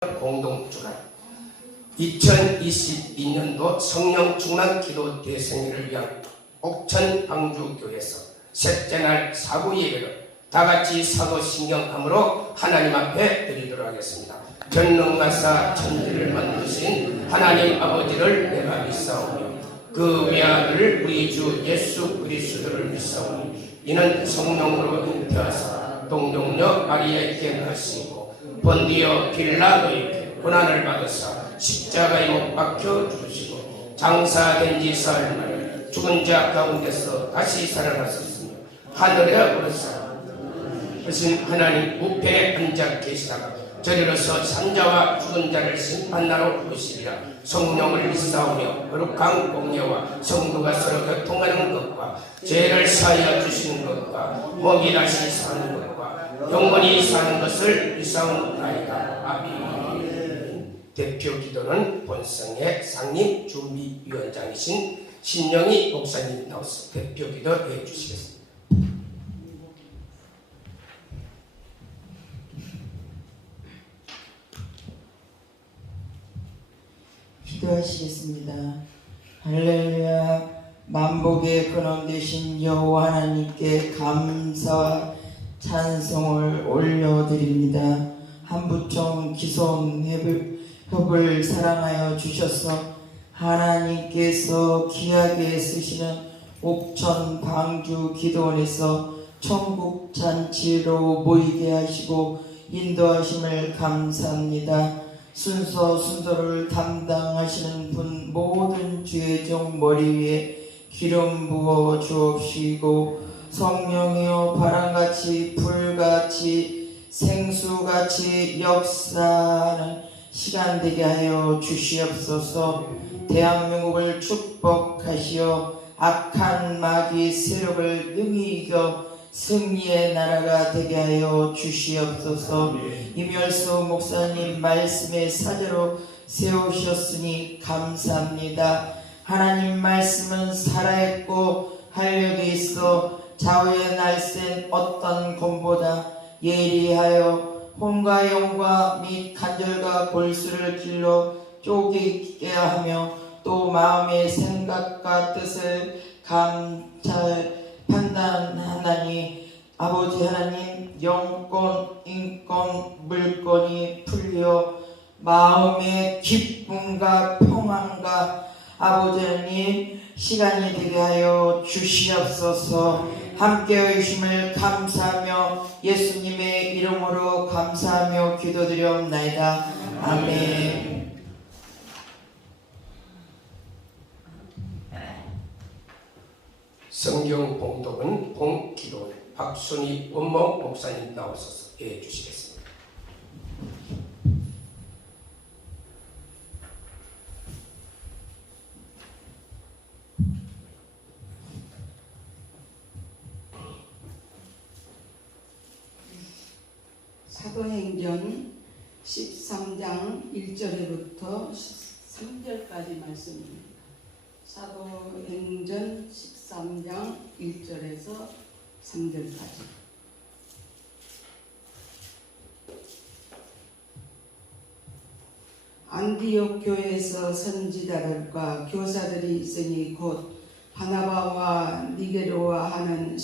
공동주간 2022년도 성령 충만 기도 대성회를 위한 옥천 방주교회에서 셋째 날 사부 예배를 다같이 사도신경함으로 하나님 앞에 드리도록 하겠습니다. 전능마사 천지를 만드신 하나님 아버지를 내가 믿사오며 그 외아들 우리 주 예수 그리스도를 믿사오니 이는 성령으로 잉태하사 동정녀 마리아에게 나시고 본디오 빌라도에게 고난을 받으사 십자가에 못 박혀 죽으시고 장사된 지 사흘 만에 죽은 자 가운데서 다시 살아나셨으며 하늘에 오르사 하신 하나님 우편에 앉아 계시다가 저리로서 산자와 죽은 자를 심판하러 오시리라. 성령을 믿사오며 거룩한 공예와 성도가 서로 교통하는 것과 죄를 사하여 주시는 것과 몸이 다시 사는 것과 영원히 사는 것을 믿사옵나이다. 아멘. 대표 기도는 본성의 상임 준비위원장이신 신영희 목사님 나와서 대표 기도 해주시겠습니다. 기도하시겠습니다. 할렐루야. 만복의 근원 되신 여호와 하나님께 감사와 찬송을 올려드립니다. 한부총 기손 협을 사랑하여 주셔서 하나님께서 귀하게 쓰시는 옥천 방주 기도원에서 천국 잔치로 모이게 하시고 인도하심을 감사합니다. 순서를 담당하시는 분 모든 주의 종 머리 위에 기름 부어 주옵시고 성령이여 바람같이 불같이 생수같이 역사하는 시간 되게 하여 주시옵소서. 대한민국을 축복하시어 악한 마귀 세력을 능히 이겨 승리의 나라가 되게 하여 주시옵소서. 이멸수 목사님 말씀의 사제로 세우셨으니 감사합니다. 하나님 말씀은 살아있고 활력이 있어 좌우의 날쌘 어떤 검보다 예리하여 혼과 영과 및 간절과 골수를 길러 쪼개게 하며 또 마음의 생각과 뜻을 감찰 판단하나니 아버지 하나님 영권, 인권, 물권이 풀려 마음의 기쁨과 평안과 아버지 하나님 시간이 되게 하여 주시옵소서. 함께해 주심을 감사하며 예수님의 이름으로 감사하며 기도드리옵나이다. 아멘. 성경 봉독은 봉기도원 박순희 원목 목사님 나오셔서 해주시겠습니다. 사도행전 13장 1절부터 3절까지 말씀입니다. 사도행전 13장 1절에서 3절까지. 안디옥 교회에서 선지자들과 교사들이 있으니 곧 바나바와 니게로와 하는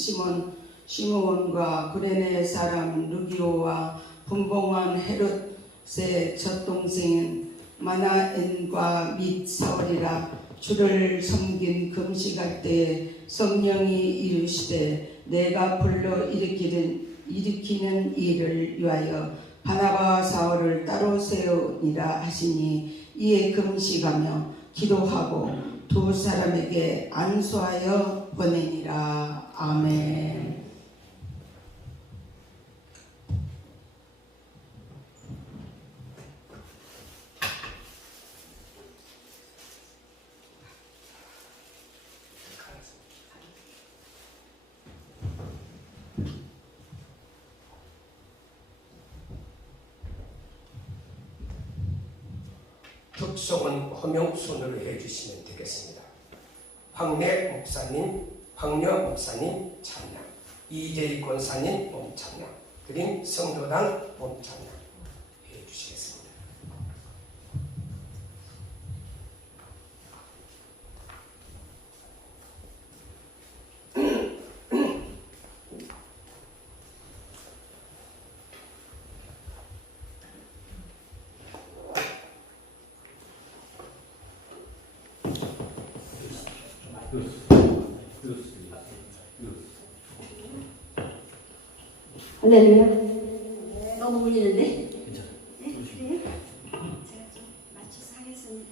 시므온과 구레네 사람 루기오와 분봉한 헤롯의 젖동생인 마나엔과 및 사울이라. 주를 섬긴 금식할 때에 성령이 이르시되 내가 불러 일으키는 일을 위하여 바나바와 사울을 따로 세우니라 하시니 이에 금식하며 기도하고 두 사람에게 안수하여 보내니라. 아멘. 특송은 허명순으로 해주시면 되겠습니다. 황래 목사님, 황려 목사님 찬양, 이재희 권사님 몸 찬양, 그림 성도당 몸 찬양 해주시겠습니다. 할렐루야. 너무 울리는데? 네, 그래요? 제가 좀 맞춰서 하겠습니다.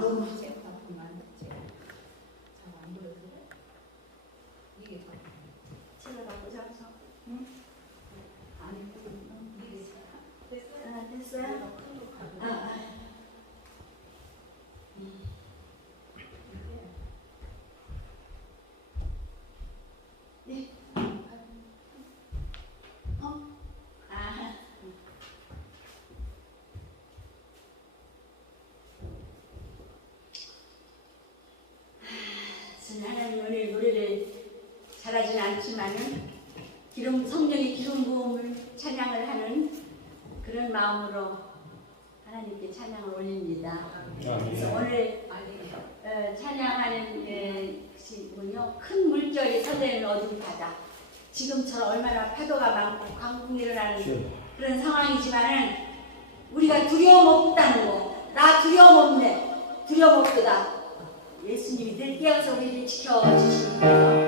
너무 제가 바꾸자서 됐어요? 네. 저는 하나님 오늘 노래를 잘하진 않지만은 성령의 기름 부음을 찬양을 하는 그런 마음으로 하나님께 찬양을 올립니다. 그래서 오늘 찬양하는 것이군요. 큰 물결이 서대는 어두운 바다. 지금처럼 얼마나 파도가 많고 광풍이 일어나는 그런 상황이지만은 우리가 두려움 없다는 거. 나 두려움 없네. 두려움 없다. 예수님이 늘 깨어서 우리를 지켜주십니다.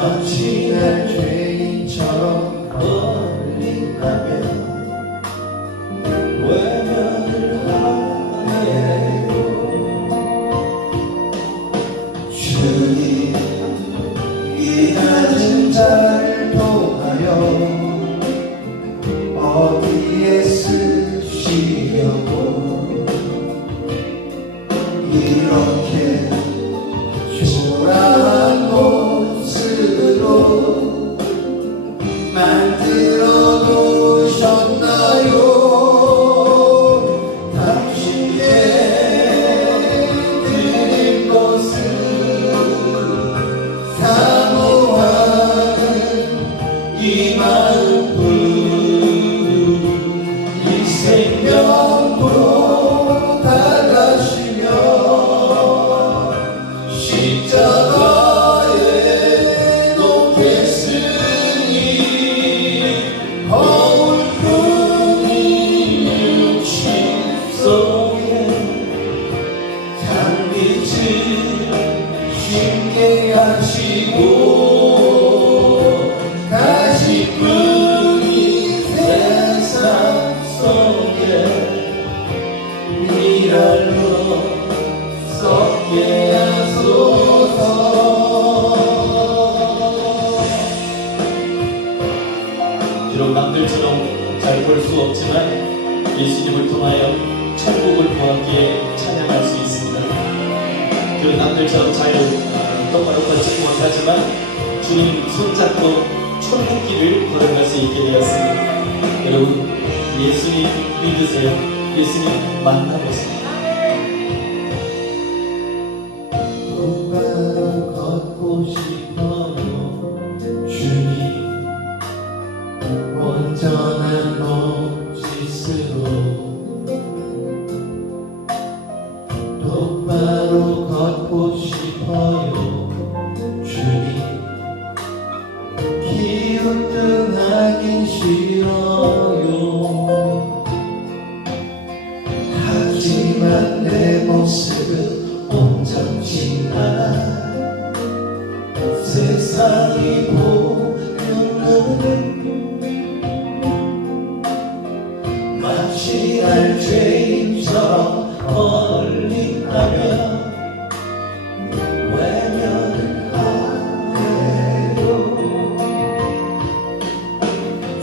마치 날 죄인처럼 걸린다면 외면을 하네요. 주님 이 낮은 자를 통하여 어디에 쓰시려고 이렇게 초라한 모습으로 만들어 놓으셨나요? 당신께 드릴 것은 사모하는 이 마음뿐. 이 생명도 달라시며 십자가에 놓겠으니 거울뿐인 육신 속에 장빛을 쉽게 하시고 가시뿐인 세상 속에 미랄로 썩게 하소서. 비록 남들처럼 잘 볼 수 없지만 예수님을 통하여 천국을 보았기에 찬양할 수 있습니다. 비록 남들처럼 잘 똑바로 걷지 못하지만 주님 손잡고 천국길을 걸어갈 수 있게 되었습니다. 여러분 예수님 믿으세요. 예수님 만나보세요. 똑바로 걷고 싶어요. 주님 온전한 몸짓으로 똑바로 걷고 싶어요. 주님 기웃등하긴 싫어요. 하지만 내 모습은 온전치 않아. 세상이 보는 마치 날 죄인처럼 걸린다면 외면을 하네요.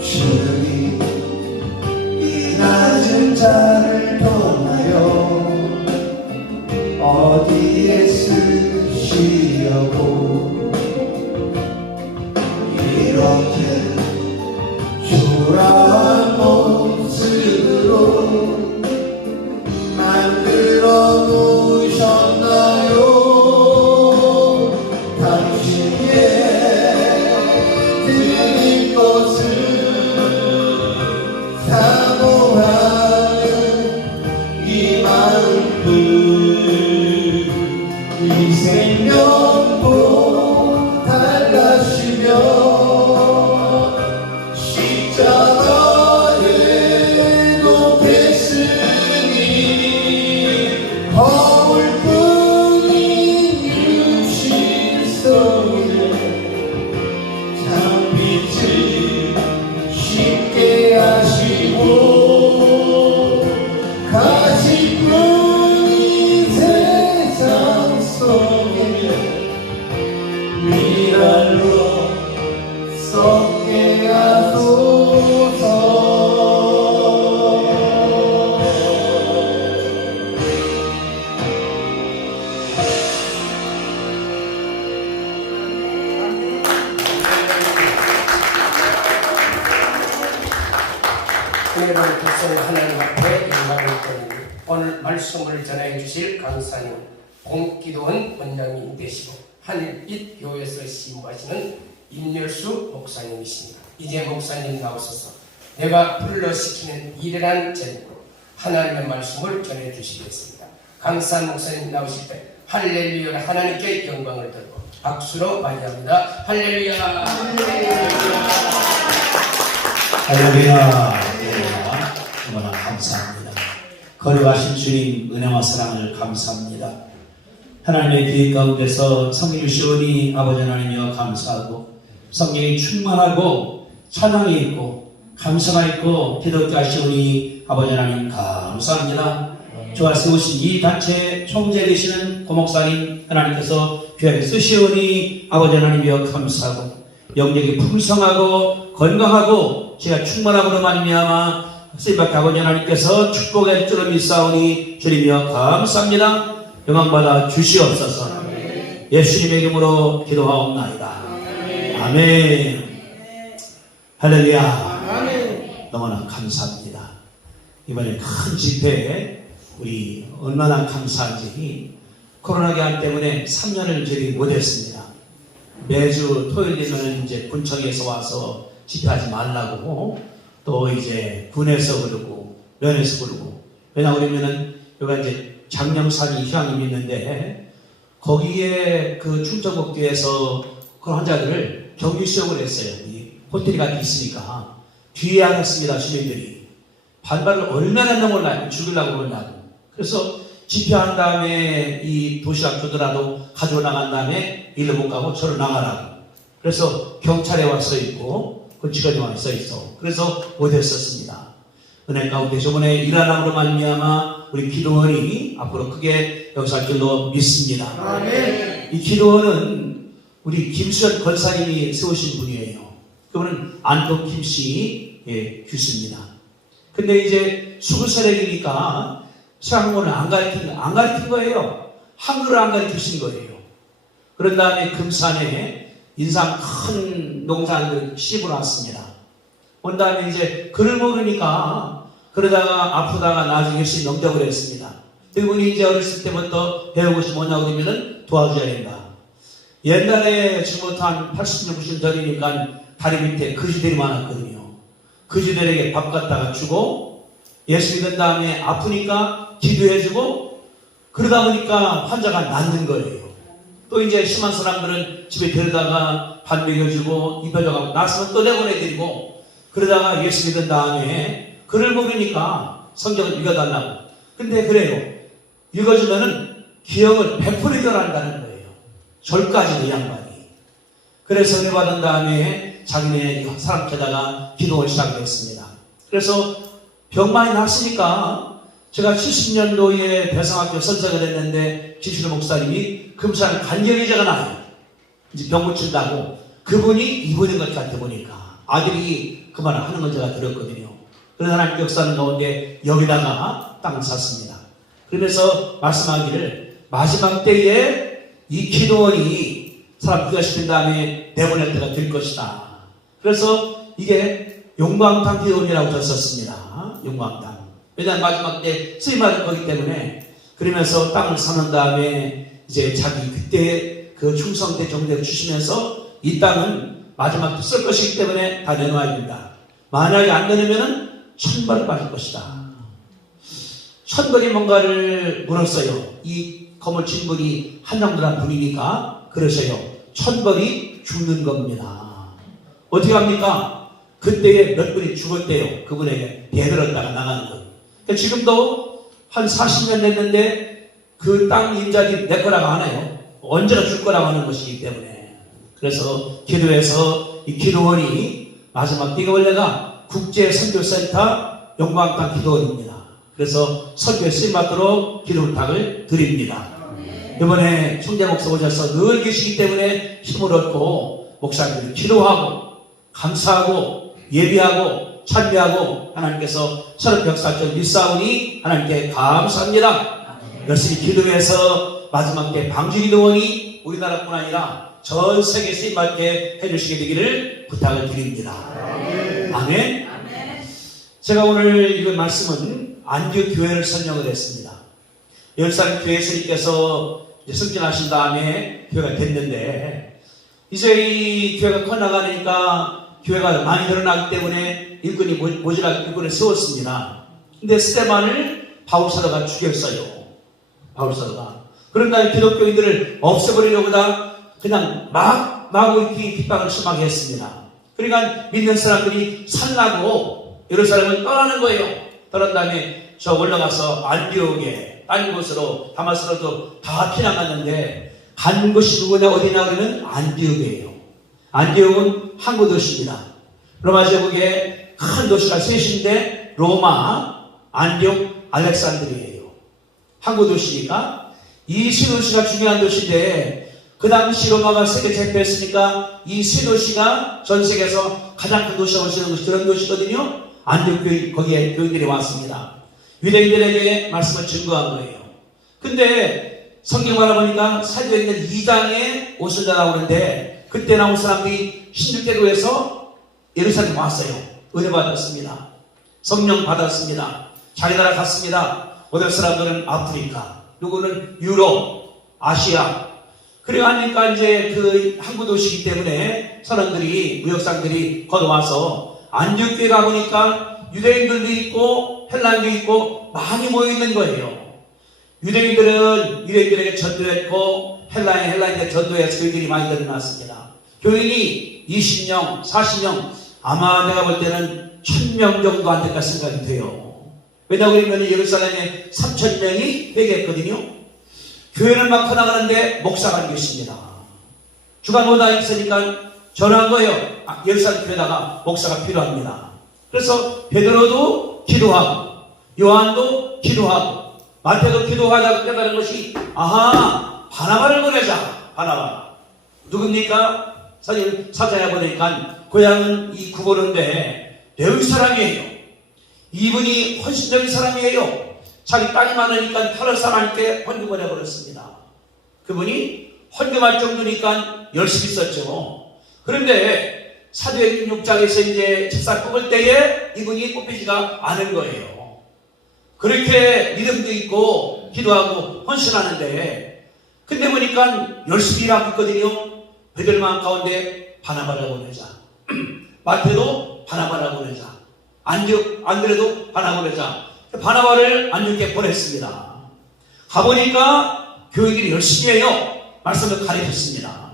주님 이 낮은 자를 통하여 어디에 쓰시려고 이렇게 초라한 모습으로 만들어 놓으셨나요? 당신께 드릴 것은 사모하는 이 마음뿐. 이 생명도 달라시며 십자가에 놓겠으니 거울뿐인 육신 속에 장빛을 쉽게 하시고 가시뿐인 세상 속에 미랄로 썩게 하소서. 은혜로운 백성 하나님 앞에 영광을 드립니다. 오늘 말씀을 전해 주실 강사님 공기도원 원장님 되시고 하늘빛 교회에서 신부하시는 임열수 목사님이십니다. 이제 목사님 나오셔서 내가 불러시키는 일이란 제목으로 하나님의 말씀을 전해 주시겠습니다. 강사 목사님 나오실 때 할렐루야 하나님께 영광을 들고 박수로 맞이합니다. 할렐루야. 할렐루야. 너무나 감사합니다. 거룩하신 주님 은혜와 사랑을 감사합니다. 하나님의 계획 가운데서 성령 주시오니 아버지 하나님이여 감사하고 성령이 충만하고 찬양이 있고 감사가 있고 기도케 하시오니 아버지 하나님 감사합니다. 주와 세우신 이 단체 총재 되시는 고목사님 하나님께서 귀하게 쓰시오니 아버지 하나님이여 감사하고 영역이 풍성하고 건강하고 제가 충만함으로 말미암아 쓰임받게 아버지 하나님께서 축복할 줄을 믿사오니 주님이여 감사합니다. 영광받아 주시옵소서. 예수님의 이름으로 기도하옵나이다. 아멘. 할렐루야. 너무나 감사합니다. 이번에 큰 집회에 우리 얼마나 감사한지 코로나 기간 때문에 3년을 저희 못했습니다. 매주 토요일 되면 이제 군청에서 와서 집회하지 말라고 또 이제 군에서 그러고 면에서 그러고 왜냐 그러면은 여기가 이제 장령산이 휴양림이 있는데 거기에 그 충청북도에서 그 환자들을 격리 수용을 했어요. 이 호텔이 같이 있으니까 뒤에 앉았습니다. 주민들이 반발을 얼마나 했나 몰라요. 죽으려고 그러냐고. 그래서 집회한 다음에 이 도시락 주더라도 가지고 나간 다음에 일로 못 가고 저로 나가라고. 그래서 경찰에 와 써 있고 군치관에 와 써 있어. 그래서 못했었습니다. 은혜 가운데 저번에 일하남으로 말미암아 우리 기도원이 앞으로 크게 역사할 줄로 믿습니다. 아멘. 이 기도원은 우리 김수현 권사님이 세우신 분이에요. 그분은 안동 김씨 교수입니다. 근데 이제 수구세력이니까 한국어를 안 가르친 거예요. 한글을 안 가르치신 거예요. 그런 다음에 금산에 인상 큰 농장을 시집을 왔습니다. 온 다음에 이제 글을 모르니까 그러다가 아프다가 나중에 열심히 명작을 했습니다. 그분이 이제 어렸을 때부터 배운 것이 뭐냐고 그러면은 도와줘야 된다. 옛날에 지금부터 한 80년, 90년 전이니까 다리 밑에 거지들이 많았거든요. 거지들에게 밥 갖다가 주고 예수 믿은 다음에 아프니까 기도해주고 그러다 보니까 환자가 낫는 거예요. 또 이제 심한 사람들은 집에 데려다가 밥 먹여주고 입혀줘가고 나서면 또 내보내드리고 그러다가 예수 믿은 다음에 글을 모르니까 성경을 읽어달라고. 근데 그래요. 읽어주면은 기억을 100% 잊어난다는 거예요. 절까지도 이 양반이. 그래서 은혜 받은 다음에 자기네 사람께다가 기도를 시작했습니다. 그래서 병 많이 났으니까 제가 70년도에 대성학교 선생을 했는데 지슈르 목사님이 금산 간절기제가 나요. 이제 병 고친다고 그분이 입원인 것 같아 보니까 아들이 그 말을 하는 걸 제가 들었거든요. 그래서 하나님 역사는 가운데 여기다가 땅을 샀습니다. 그러면서 말씀하기를 마지막 때에 이 기도원이 사람 부자시킨 다음에 내보낼 때가 될 것이다. 그래서 이게 용광탕 기도원이라고 졌었습니다. 용광탕. 왜냐하면 마지막 때 쓰임받을 거기 때문에 그러면서 땅을 사는 다음에 이제 자기 그때 그 충성대 정대를 주시면서 이 땅은 마지막 때 쓸 것이기 때문에 다 내놓아야 된다. 만약에 안 내놓으면은 천벌을 받을 것이다. 천벌이 뭔가를 물었어요. 이 건물 친 분이 한정들한 분이니까 그러셔요. 천벌이 죽는 겁니다. 어떻게 합니까? 그때에 몇 분이 죽었대요. 그분에게 대들었다가 나가는 것. 그러니까 지금도 한 40년 됐는데 그 땅 임자들이 내 거라고 안 해요. 언제나 줄 거라고 하는 것이기 때문에. 그래서 기도에서 이 기도원이 마지막 때가 원래가 국제선교센터 용광탕 기도원입니다. 그래서 선교에 쓰임받도록 기도 부탁을 드립니다. 이번에 총재 목사 오셔서 늘 계시기 때문에 힘을 얻고 목사님들이 기도하고 감사하고 예비하고 찬미하고 하나님께서 서로 역사할 줄 믿사오니 하나님께 감사합니다. 열심히 기도해서 마지막 때 방주기도원이 우리나라뿐 아니라 전 세계에 쓰임받게 해주시게 되기를 부탁을 드립니다. 아멘. 제가 오늘 읽은 말씀은 안교교회를 설명을 했습니다. 열산 교회 스님께서 승진하신 다음에 교회가 됐는데 이제 이 교회가 커나가니까 교회가 많이 늘어나기 때문에 일꾼이 모자라게 일꾼을 세웠습니다. 근데 스테반을 바울사도가 죽였어요. 바울사도가. 그런 다음에 기독교인들을 없애버리려고 다 그냥 마구 이렇게 핍박을 심하게 했습니다. 그러니까 믿는 사람들이 살라고 예루살렘을 떠나는 거예요. 떠난 다음에 저 올라가서 안디옥에 다른 곳으로 다마스로도 다 피난 갔는데 간 곳이 누구냐 어디냐 그러면 안디옥이에요. 안디옥은 항구 도시입니다. 로마 제국의 큰 도시가 셋인데 로마, 안디옥, 알렉산드리아예요. 항구 도시니까 이 세 도시가 중요한 도시인데 그 당시 로마가 세계 제패했으니까 이 세 도시가 전 세계에서 가장 큰 도시라고 하시는 것이 그런 도시거든요. 안디옥 교회, 거기에 교인들이 왔습니다. 유대인들에게 말씀을 증거한 거예요. 근데 성경 알아보니까 사도행전 2장에 오순절이라고 하는데 그때 나온 사람들이 16개국에서 예루살렘 왔어요. 은혜 받았습니다. 성령 받았습니다. 자기 나라 갔습니다. 어떤 사람들은 아프리카, 누구는 유럽, 아시아. 그래 하니까 이제 그 항구 도시이기 때문에 사람들이, 무역상들이 거쳐와서 안디옥교회 가보니까 유대인들도 있고 헬라인도 있고 많이 모여있는 거예요. 유대인들에게 전도했고 헬라인들에게 전도해서 교인들이 많이 늘어났습니다. 교인이 20명, 40명, 아마 내가 볼 때는 1000명 정도 안 될까 생각이 돼요. 왜냐하면 예루살렘에 3000명이 회개했거든요. 교회는 막 커나가는데 목사가 안 계십니다. 주간 오다 있으니까 전화한 거예요. 예루살렘 교회다가 목사가 필요합니다. 그래서 베드로도 기도하고 요한도 기도하고 마태도 기도하자고 깨달은 것이 아하 바나바를 보내자. 바나바 누굽니까? 사자야 보니까 고향은 이 구보는데 레위 사람이에요. 이분이 헌신적인 사람이에요. 자기 땅이 많으니까 팔아서 하나님께 헌금을 해버렸습니다. 그분이 헌금할 정도니까 열심히 썼죠. 그런데 사도행전 6장에서 이제 집사 뽑을 때에 이분이 뽑히지가 않은 거예요. 그렇게 믿음도 있고 기도하고 헌신하는데 근데 보니까 열심히 일하고 있거든요. 그들 마음 가운데 바나바라고 보내자. 마태도 바나바라고 보내자. 안드레도 바나바라고 보내자. 바나바를 안디옥에 보냈습니다. 가보니까 교인들이 열심히 해요. 말씀을 가르쳤습니다.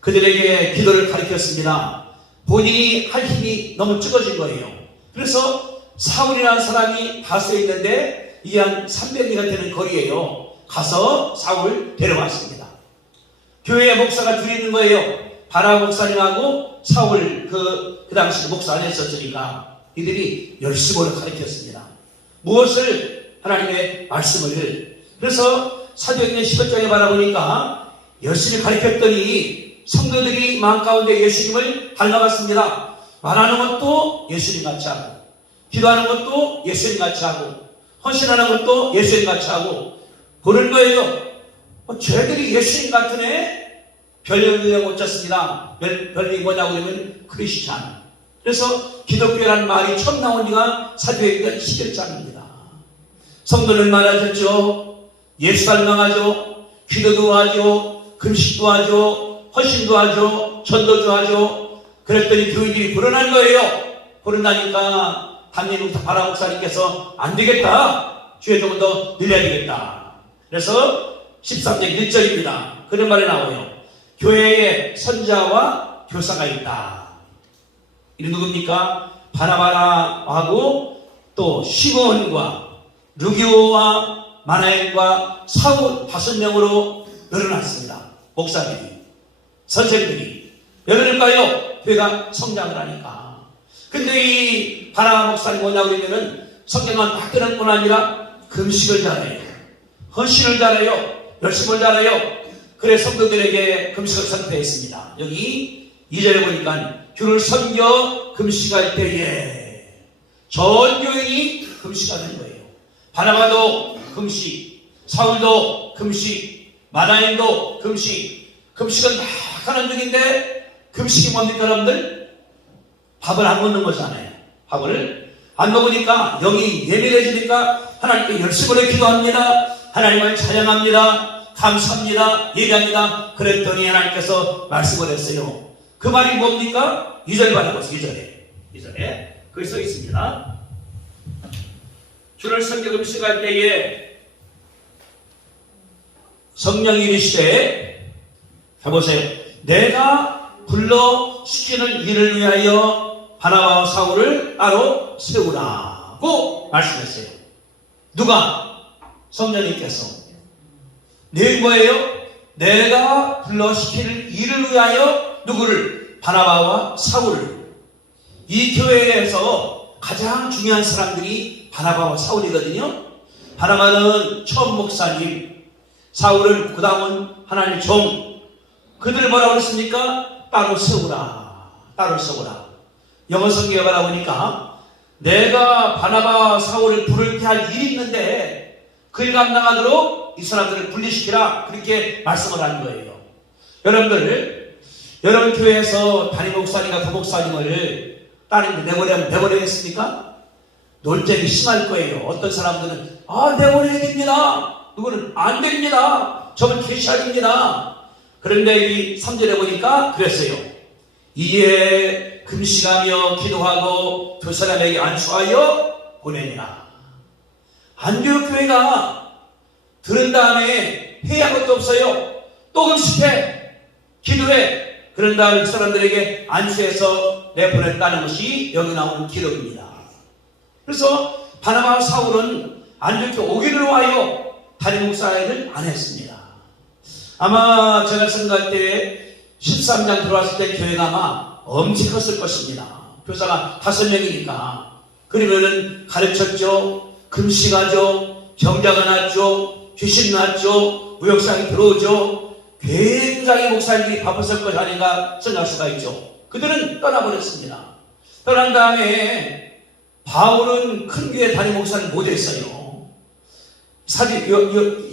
그들에게 기도를 가르쳤습니다. 본인이 할 힘이 너무 적어진 거예요. 그래서 사울이라는 사람이 다수에 있는데 이게 한 300리가 되는 거리예요. 가서 사울 데려왔습니다. 교회에 목사가 둘이 있는 거예요. 바나 목사님하고 사울 그 당시 목사 안에 있었으니까 이들이 열심히 가르쳤습니다. 무엇을? 하나님의 말씀을. 그래서 사도행전 15장에 바라보니까 열심히 가르쳤더니 성도들이 마음 가운데 예수님을 닮아갔습니다. 말하는 것도 예수님 같이 하고 기도하는 것도 예수님 같이 하고 헌신하는 것도 예수님 같이 하고 보는 거예요. 쟤들이 예수님 같은 애 별명을 못 쳤습니다. 별명이 뭐냐고 그러면 크리스찬. 그래서 기독교라는 말이 처음 나온 지가 사도행전 11장입니다. 성도는 많아졌죠. 예수 닮아가죠. 기도도 하죠. 금식도 하죠. 헌신도 하죠. 전도도 하죠. 그랬더니 교인들이 불어난 거예요. 불어나니까 담임목사 바라 목사님께서 안 되겠다. 주의 종을 더 늘려야 되겠다. 그래서 13장 1절입니다. 그런 말이 나와요. 교회에 선자와 교사가 있다. 이 누굽니까? 바나바하고 또 시몬과 루기오와 마나엘과 사울 5명으로 늘어났습니다. 목사들이, 선생들이. 왜 그럴까요? 교회가 성장을 하니까. 근데 이 바나바 목사님 뭐냐고 그러면은 성경만 막 뜨는 뿐 아니라 금식을 잘해요. 헌신을 잘해요. 열심을 잘해요. 그래 성도들에게 금식을 선포했습니다. 여기 2절에 보니까 주를 섬겨 금식할 때에 전 교인이 금식하는 거예요. 바나바도 금식, 사울도 금식, 마나엘도 금식. 금식은 막 하는 중인데 금식이 뭡니까 여러분들? 밥을 안 먹는 거잖아요. 밥을 안 먹으니까 영이 예민해지니까 하나님께 열심히 기도합니다. 하나님을 찬양합니다. 감사합니다. 얘기합니다. 그랬더니 하나님께서 말씀을 했어요. 그 말이 뭡니까? 2절 받아보세요. 2절에 거기 써 있습니다. 주를 섬겨 금식할 때에 성령이 이르시되 해보세요. 내가 불러 시키는 일을 위하여 바나바와 사울을 따로 세우라고 말씀했어요. 누가? 성령님께서. 내일 뭐예요? 내가 불러시킬 일을 위하여 누구를? 바나바와 사울을. 이 교회에서 가장 중요한 사람들이 바나바와 사울이거든요. 바나바는 처음 목사님, 사울은 그 다음은 하나님 종. 그들을 뭐라고 그랬습니까? 따로 세우라. 따로 세우라. 영어 성경에 가다 보니까 내가 바나바 사울을 부르게 할 일이 있는데 그일 감당하도록 이 사람들을 분리시키라. 그렇게 말씀을 한 거예요. 여러분 교회에서 담임 목사님과 부목사님을 따님 내보내겠습니까? 논쟁이 심할 거예요. 어떤 사람들은 내보내야 됩니다. 누구는 안 됩니다. 저는 계셔야 됩니다. 그런데 이 3절에 보니까 그랬어요. 이에 금식하며 기도하고 두 사람에게 안수하여 보내니라. 안디옥 교회가 들은 다음에 회의한 것도 없어요. 또 금식해, 기도해. 그런 다음에 그 사람들에게 안수해서 내보냈다는 것이 여기 나오는 기록입니다. 그래서 바나바와 사울은 안디옥 오기를 와요. 담임 목사를 안 했습니다. 아마 제가 생각할 때 13장 들어왔을 때 교회가 아마 엄청 컸을 것입니다. 교사가 5명이니까. 그러면은 가르쳤죠. 금식하죠. 병자가 났죠. 귀신 났죠. 무역상이 들어오죠. 굉장히 목사님들이 바빴을 것 아닌가 생각할 수가 있죠. 그들은 떠나버렸습니다. 떠난 다음에 바울은 큰 교회 담임 목사를 못했어요. 사도행전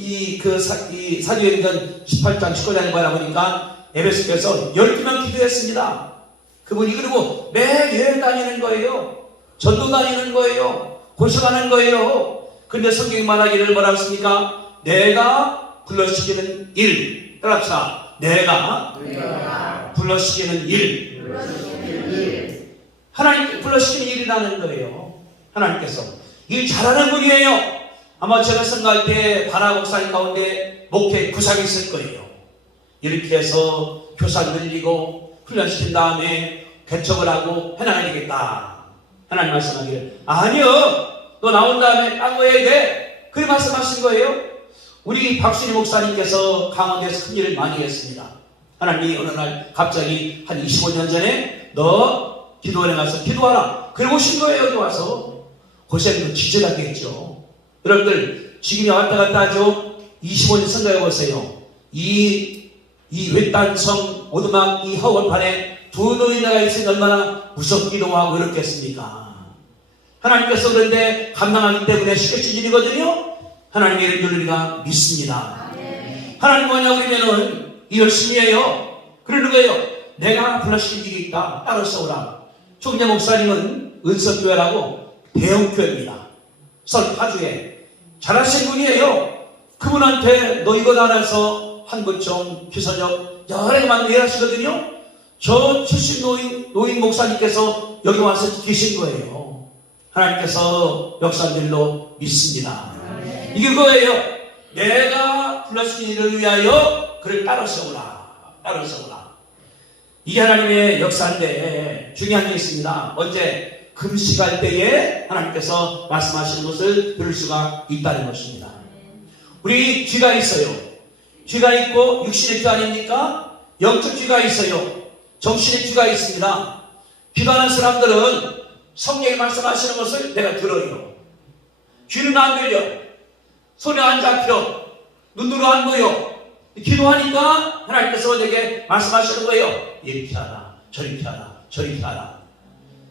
18장 19장에 보니까 에베소에서 12명 기도했습니다. 그분이 그리고 매일 여행 다니는 거예요. 전도 다니는 거예요. 고생하는 거예요. 근데 성경이 말하기를 뭐라고 했습니까? 내가 불러시키는 일. 따라합시다. 내가 불러시키는 일. 하나님 불러시키는 일이라는 거예요. 하나님께서 일 잘하는 분이에요. 아마 제가 생각할 때 바나 목사님 가운데 목회 구상이 있을 거예요. 이렇게 해서 교사 늘리고 훈련시킨 다음에 개척을 하고 해나가야 되겠다. 하나님 말씀하기를 아니요, 너 나온 다음에 딴 거 해야 돼. 그렇게 말씀하신 거예요. 우리 박순희 목사님께서 강원도에서 큰 일을 많이 했습니다. 하나님이 어느 날 갑자기 한 25년 전에 너 기도원에 가서 기도하라. 그러고 오신 거예요. 여기 와서 고생도 지지하게 했죠. 여러분들 지금이 왔다 갔다 하죠. 25년 생각해 보세요. 이 외딴성 오두막 이 허원판에 두 노인네가 있으니 얼마나 무섭기도 하고 그렇겠습니까? 하나님께서 그런데 감당하기 때문에 쉽게 주신 일이거든요. 하나님의 이런 우리가 믿습니다. 하나님 뭐냐 그러면은 이 열심히 해요. 그러는 거예요. 내가 불러시킨 일이 있다. 따로 써오라. 총재 목사님은 은석교회라고 대형교회입니다. 설 파주에 잘하신 분이에요. 그분한테 너 이거 알아서 한국종, 기선역 여러 개만 일하시거든요. 저 출신 노인 목사님께서 여기 와서 계신 거예요. 하나님께서 역사들로 믿습니다. 이게 그거예요. 내가 불러시킨 일을 위하여 그를 따로 세우라. 따로 세우라. 이게 하나님의 역사인데 중요한 게 있습니다. 언제? 금식할 때에 하나님께서 말씀하시는 것을 들을 수가 있다는 것입니다. 우리 귀가 있어요. 귀가 있고 육신의 귀 아닙니까? 영적 귀가 있어요. 정신의 귀가 있습니다. 귀가 는 사람들은 성령이 말씀하시는 것을 내가 들어요. 귀는 안 들려. 손에 안 잡혀. 눈으로 안 보여. 기도하니까 하나님께서 내게 말씀하시는 거예요. 이렇게 하라. 저렇게 하라. 저렇게 하라.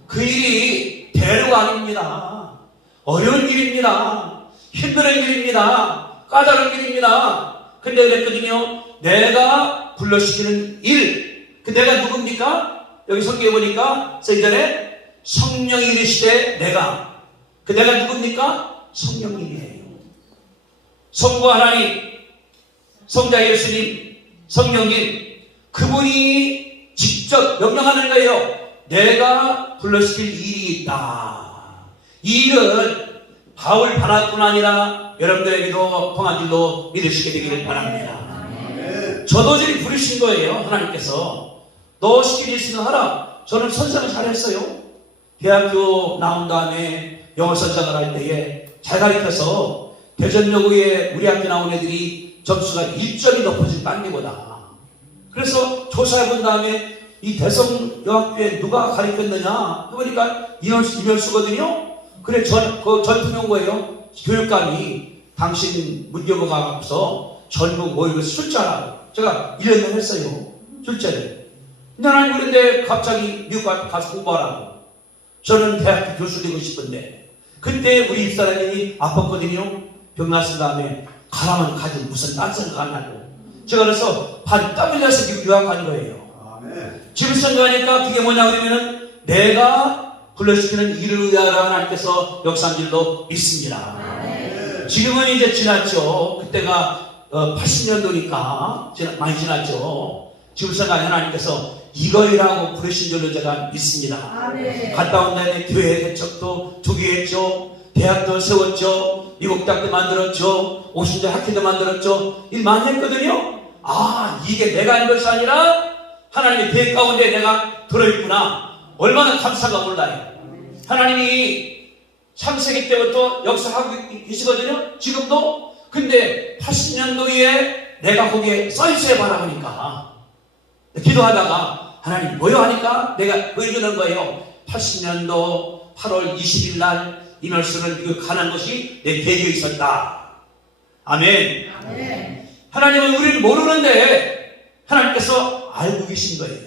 그 일이 대로가 아닙니다. 어려운 일입니다. 힘든 일입니다. 까다로운 일입니다. 근데 그랬거든요. 내가 불러시키는 일. 그 내가 누굽니까? 여기 성경에 보니까 이전에 성령이 이르시되 내가. 그 내가 누굽니까? 성령님이에요. 성부 하나님, 성자 예수님, 성령님, 그분이 직접 명령하는 거예요. 내가 불러시킬 일이 있다. 이 일은 바울 바나뿐 아니라 여러분들에게도 통한 줄로 믿으시게 되기를 바랍니다. 저도 지금 부르신 거예요. 하나님께서 너 시킬 일 있으면 하라. 저는 선생을 잘했어요. 대학교 나온 다음에 영어 선생을 할 때에 잘 가르쳐서 대전여고에 우리 학교 나온 애들이 점수가 1점이 높아진 딴 데보다. 그래서 조사해본 다음에 이 대성여학교에 누가 가르쳤느냐 해보니까 이면수거든요. 그래 전투명 거예요. 교육감이 당신 문교부가 갖고서 전국 모의고사 출제하라고. 제가 1년을 했어요. 출제를. 나는 그런데 갑자기 미국 가서 공부하라고. 저는 대학교 교수 되고 싶은데 그때 우리 입사장님이 아팠거든요. 병 났은 다음에 가라면 가지 무슨 딴소리 가냐고. 제가 그래서 반 땀 흘려서 미국 유학 간 거예요. 집에서 가니까 그게 뭐냐 그러면은 내가 불러시키는 일을 위하여 하나님께서 역사한 줄로 믿습니다. 지금은 이제 지났죠. 그때가 80년도니까 많이 지났죠. 지금서 가니 하나님께서 이거이라고 부르신 줄로 제가 믿습니다. 갔다 온 다음에 교회 개척도 두 개 했죠. 대학도 세웠죠. 미국 대학도 만들었죠. 오신절 학교도 만들었죠. 일 많이 했거든요. 아, 이게 내가 한 것이 아니라 하나님의 계획 가운데 내가 들어있구나. 얼마나 감사가 몰라요. 하나님이 창세기 때부터 역사하고 계시거든요. 지금도. 근데 80년도에 내가 거기에 써있어야 바라보니까 기도하다가 하나님 뭐요 하니까 내가 보여주는 거예요. 80년도 8월 20일 날 이 말씀을 가는 것이 내 계획에 있었다. 아멘. 하나님은 우리를 모르는데 하나님께서 알고 계신 거예요.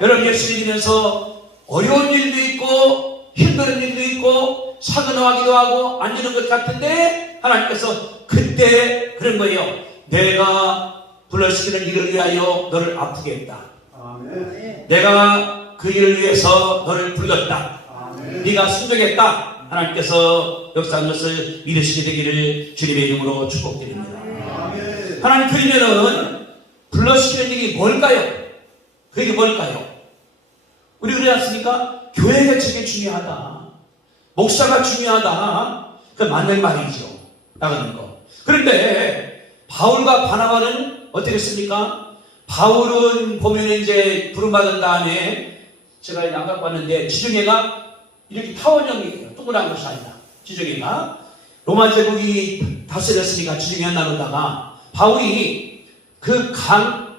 여러분 예수 믿으면서 어려운 일도 있고 힘든 일도 있고 사근하기도 하고 안 되는 것 같은데 하나님께서 그때 그런 거예요. 내가 불러시키는 일을 위하여 너를 아프게 했다. 내가 그 일을 위해서 너를 불렀다. 네가 순종했다. 하나님께서 역사한 것을 믿으시게 되기를 주님의 이름으로 축복드립니다. 하나님 그러면은 불러시키는 일이 뭘까요? 그게 뭘까요? 우리 그러지 않습니까? 교회 개척이 중요하다. 목사가 중요하다. 그 맞는 말이죠. 나가는 거. 그런데 바울과 바나바는 어떻게 했습니까? 바울은 보면 이제 부름받은 다음에 제가 양각 봤는데 지중해가 이렇게 타원형이에요. 동그란 것이 아니라 지중해가 로마 제국이 다스렸으니까 지중해 나누다가 바울이 그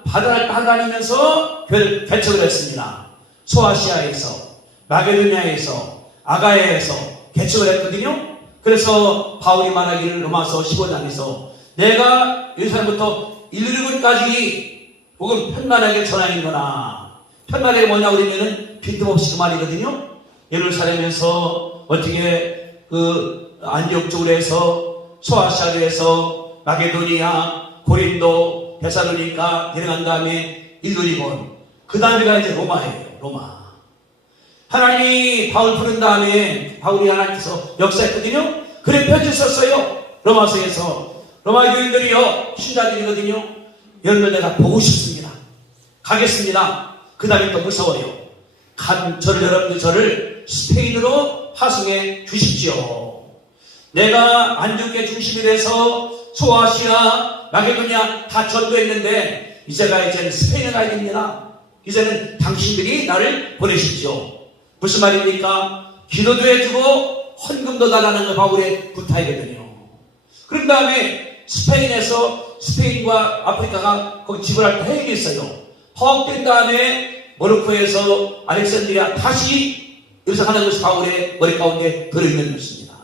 바다를 따라다니면서 교회를 개척을 했습니다. 소아시아에서 마게도니아에서 아가야에서 개척을 했거든요. 그래서 바울이 말하기를 로마서 15장에서 내가 예루살렘부터 일루리곤까지 복음 편만하게 전하는구나. 편만하게 뭐냐 그러면은 빈틈없이 그 말이거든요. 예루살렘에서 어떻게 그 안디옥 쪽으로 해서 소아시아로 해서 마게도니아, 고린도, 데살로니가 내려간 다음에 일루리곤. 그 다음에가 이제 로마예요. 로마. 하나님이 바울 부른 다음에 바울이 하나님께서 역사했거든요. 그래 편지 썼어요. 로마서에서. 로마 교인들이요. 신자들이거든요. 여러분들 내가 보고 싶습니다. 가겠습니다. 그 다음에 또 무서워요. 여러분들 저를 스페인으로 파송해 주십시오. 내가 안디옥의 중심이 돼서 소아시아, 마게도니아 다 전도했는데 이제는 스페인에 가야 됩니다. 이제는 당신들이 나를 보내십시오. 무슨 말입니까? 기도도 해주고 헌금도 달라는 거 바울의 부탁이거든요. 그런 다음에 스페인과 아프리카가 거기 지브랄타 해역이 있어요. 파악된 다음에 모로코에서 알렉산드리아 다시 유성하는 것이 바울의 머리 가운데 들어있는 것입니다.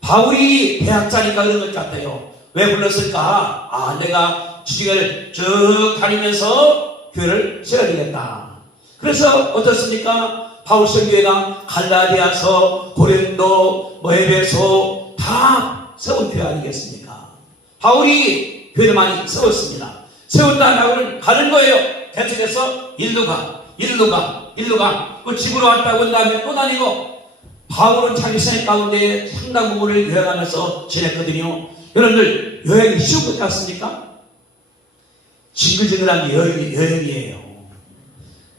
바울이 대학자니까 그런 것 같아요. 왜 불렀을까? 아, 내가 지중해를 쭉 다니면서 교회를 세워야 되겠다. 그래서 어떻습니까? 바울 선교회가 갈라디아서, 고린도, 에베소 다 세운 교회 아니겠습니까? 바울이 교회를 많이 세웠습니다. 세운 다음에 바울은 가는 거예요. 개척해서 일로 가. 그 집으로 왔다 온 다음에 또 다니고. 바울은 자기 생애 가운데 상당 부분을 여행하면서 지냈거든요. 여러분들 여행이 쉬운 것 같습니까? 징글징글한 게 여행이에요.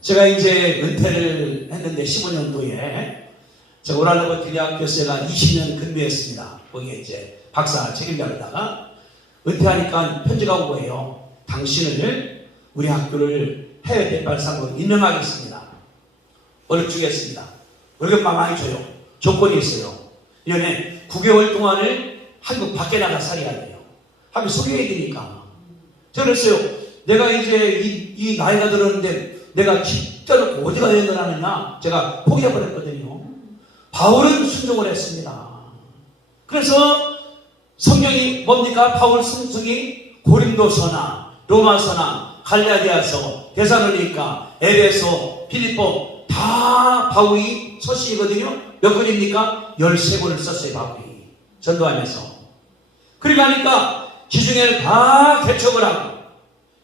제가 이제 은퇴를 했는데 15년도에 제가 오라노바 기대학교에서 20년 근무했습니다. 거기에 이제 박사 책임자로다가 은퇴하니까 편지가 온 거예요. 당신을 우리 학교를 해외 대발상으로 임명하겠습니다. 월급 주겠습니다. 월급만 많이 줘요. 조건이 있어요. 1년에 9개월 동안을 한국 밖에 나가 살아야 돼요. 한번 소개해 드리니까. 저 그랬어요. 내가 이제 이 나이가 들었는데 내가 진짜로 어디 가야 되느냐 제가 포기해버렸거든요. 바울은 순종을 했습니다. 그래서 성경이 뭡니까? 바울 성경이 고린도서나 로마서나 갈라디아서, 데살로니가, 에베소, 필리포 다 바울이 서신이거든요. 몇 권입니까? 13권을 썼어요. 바울이 전도하면서. 그러고 하니까 지중해를 다 개척을 하고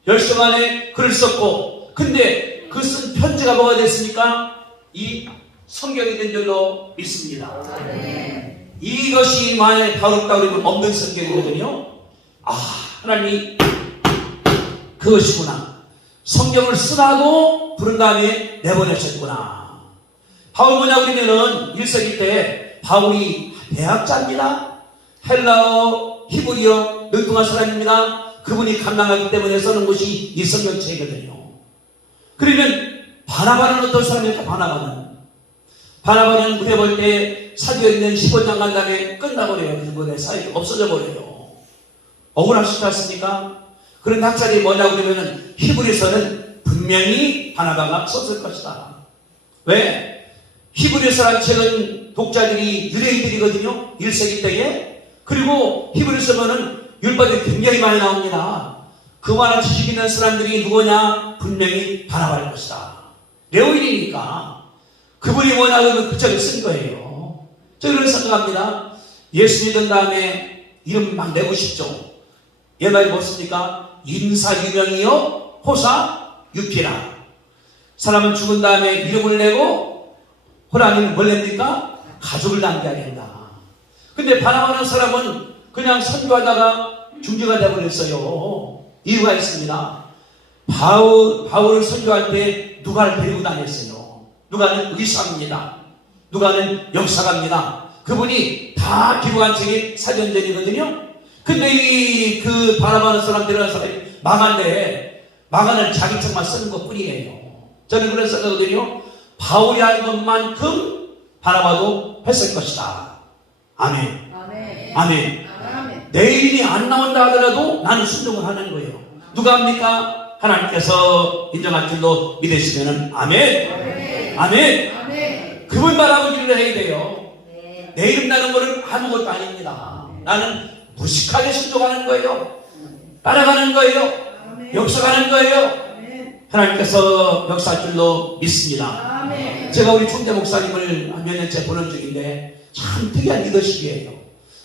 열성 안에 글을 썼고, 근데 그 쓴 편지가 뭐가 됐습니까? 이 성경이 된 줄로 믿습니다. 이것이 만약에 바울었다고 그러면 없는 성경이거든요. 하나님이 그것이구나. 성경을 쓰라고 부른 다음에 내보내셨구나. 바울 뭐냐 그러면은 1세기 때 바울이 대학자입니다. 헬라어, 히브리어 능통한 사람입니다. 그분이 감당하기 때문에 쓰는 것이 이 성경책이거든요. 그러면 바나바는 어떤 사람입니까? 바나바는 무대 볼 때 사도에 있는 15장 간 다음에 끝나버려요. 그 무대 사역이 없어져 버려요. 억울하시지 않습니까? 그런 학자들이 뭐냐고 그러면은 히브리서는 분명히 바나바가 썼을 것이다. 왜? 히브리서라는 책은 독자들이 유대인들이거든요. 1세기 때에. 그리고 히브리서는 율법이 굉장히 많이 나옵니다. 그만한 지식 있는 사람들이 누구냐? 분명히 바나바일 것이다. 레오인이니까 그분이 뭐냐 그러면 그 책을 쓴 거예요. 저는 생각합니다. 예수 믿은 다음에 이름 막 내고 싶죠. 옛말에 뭐습니까? 인사 유명이요 호사 유피라. 사람은 죽은 다음에 이름을 내고 호랑이는 뭘 냅니까? 가족을 남겨야 된다. 근데 바나바라는 사람은 그냥 선교하다가 중지가 되어버렸어요. 이유가 있습니다. 바울을 선교할 때 누가를 데리고 다녔어요. 누가는 의사입니다. 누가는 역사가입니다. 그분이 다 기록한 책이 사전전이거든요. 근데 그 바나바라는 사람 데려간 사람이 마가인데 마가는 자기 책만 쓰는 것 뿐이에요. 저는 그런 생각하거든요. 바울이 한 것만큼 바나바도 했을 것이다. 아멘. 아멘. 내 이름이 안 나온다 하더라도 나는 순종을 하는 거예요. 누가 합니까? 하나님께서 인정할 줄로 믿으시면 아멘. 아멘. 그분 바라보기를 해야 돼요. 내 이름 나는 거는 아무것도 아닙니다. 나는 무식하게 순종하는 거예요. 따라가는 거예요. 역사가는 거예요. 하나님께서 역사할 줄로 믿습니다. 제가 우리 총대 목사님을 몇 년째 보는 중인데 참 특이한 리더십이에요.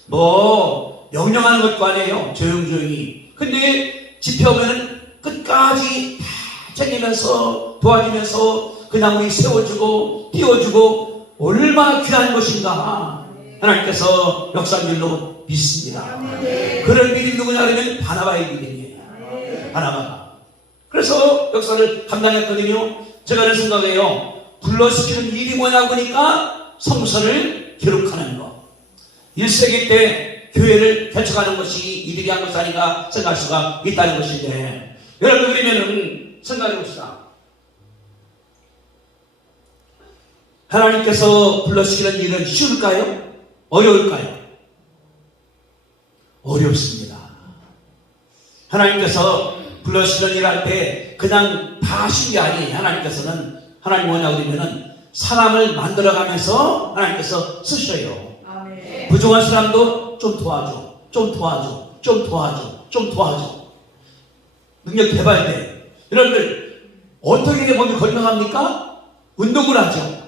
뭐 명령하는 것도 아니에요. 조용조용히. 근데 집회 오면은 끝까지 다 챙기면서 도와주면서 그냥 우리 세워주고 띄워주고 얼마나 귀한 것인가 하나님께서 역사한 줄로 믿습니다. 그런 믿음이 누구냐 그러면 바나바의 믿음이에요. 바나바가. 그래서 역사를 감당했거든요. 제가 그런 생각해요. 불러시키는 일이 뭐냐고 보니까 성서를 기록하는 것. 1세기 때 교회를 개척하는 것이 이들이 한 것이 아닌가 생각할 수가 있다는 것인데, 여러분 그러면은 생각해 봅시다. 하나님께서 불러시키는 일은 쉬울까요? 어려울까요? 어렵습니다. 하나님께서 불러시키는 일 할 때 그냥 다 쉬운 게 아니에요. 하나님 뭐냐고 그러면은 사람을 만들어가면서 하나님께서 쓰셔요. 부족한 사람도 좀 도와줘. 능력 해봐야 돼. 여러분들 어떻게 몸이 건강합니까? 운동을 하죠.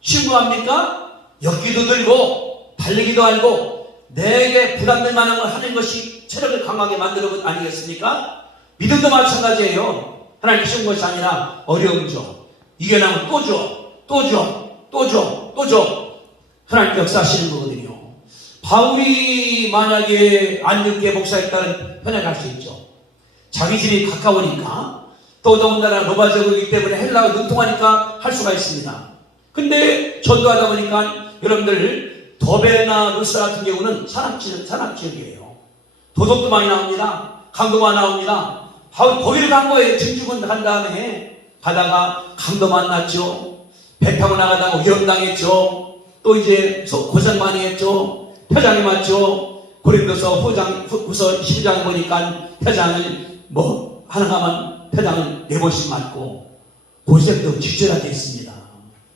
신고합니까? 엮기도 들고 달리기도 하고 내게 부담될 만한 걸 하는 것이 체력을 강하게 만드는 것 아니겠습니까? 믿음도 마찬가지예요. 하나님 쉬운 것이 아니라 어려움 줘. 이겨나면 또 줘. 하나님 역사하시는 거거든요. 바울이 만약에 안디옥에 목사했다는 편향할 수 있죠. 자기 집이 가까우니까 또 더군다나 로마 제국이기 때문에 헬라어 능통하니까 할 수가 있습니다. 근데 전도하다 보니까 여러분들 더베나 루스라 같은 경우는 산악지역이에요. 도둑도 많이 나옵니다. 강도 많이 나옵니다. 바울이 거기를 간 거예요. 증축은 간 다음에 가다가 강도 만났죠. 배 타고 나가다가 위험당했죠. 또 이제 고생 많이 했죠. 표장이 맞죠. 고린도서 후서 12장 보니까 회장을 하나가만 회장을 4번씩 맞고 고생도 직절하게 했습니다.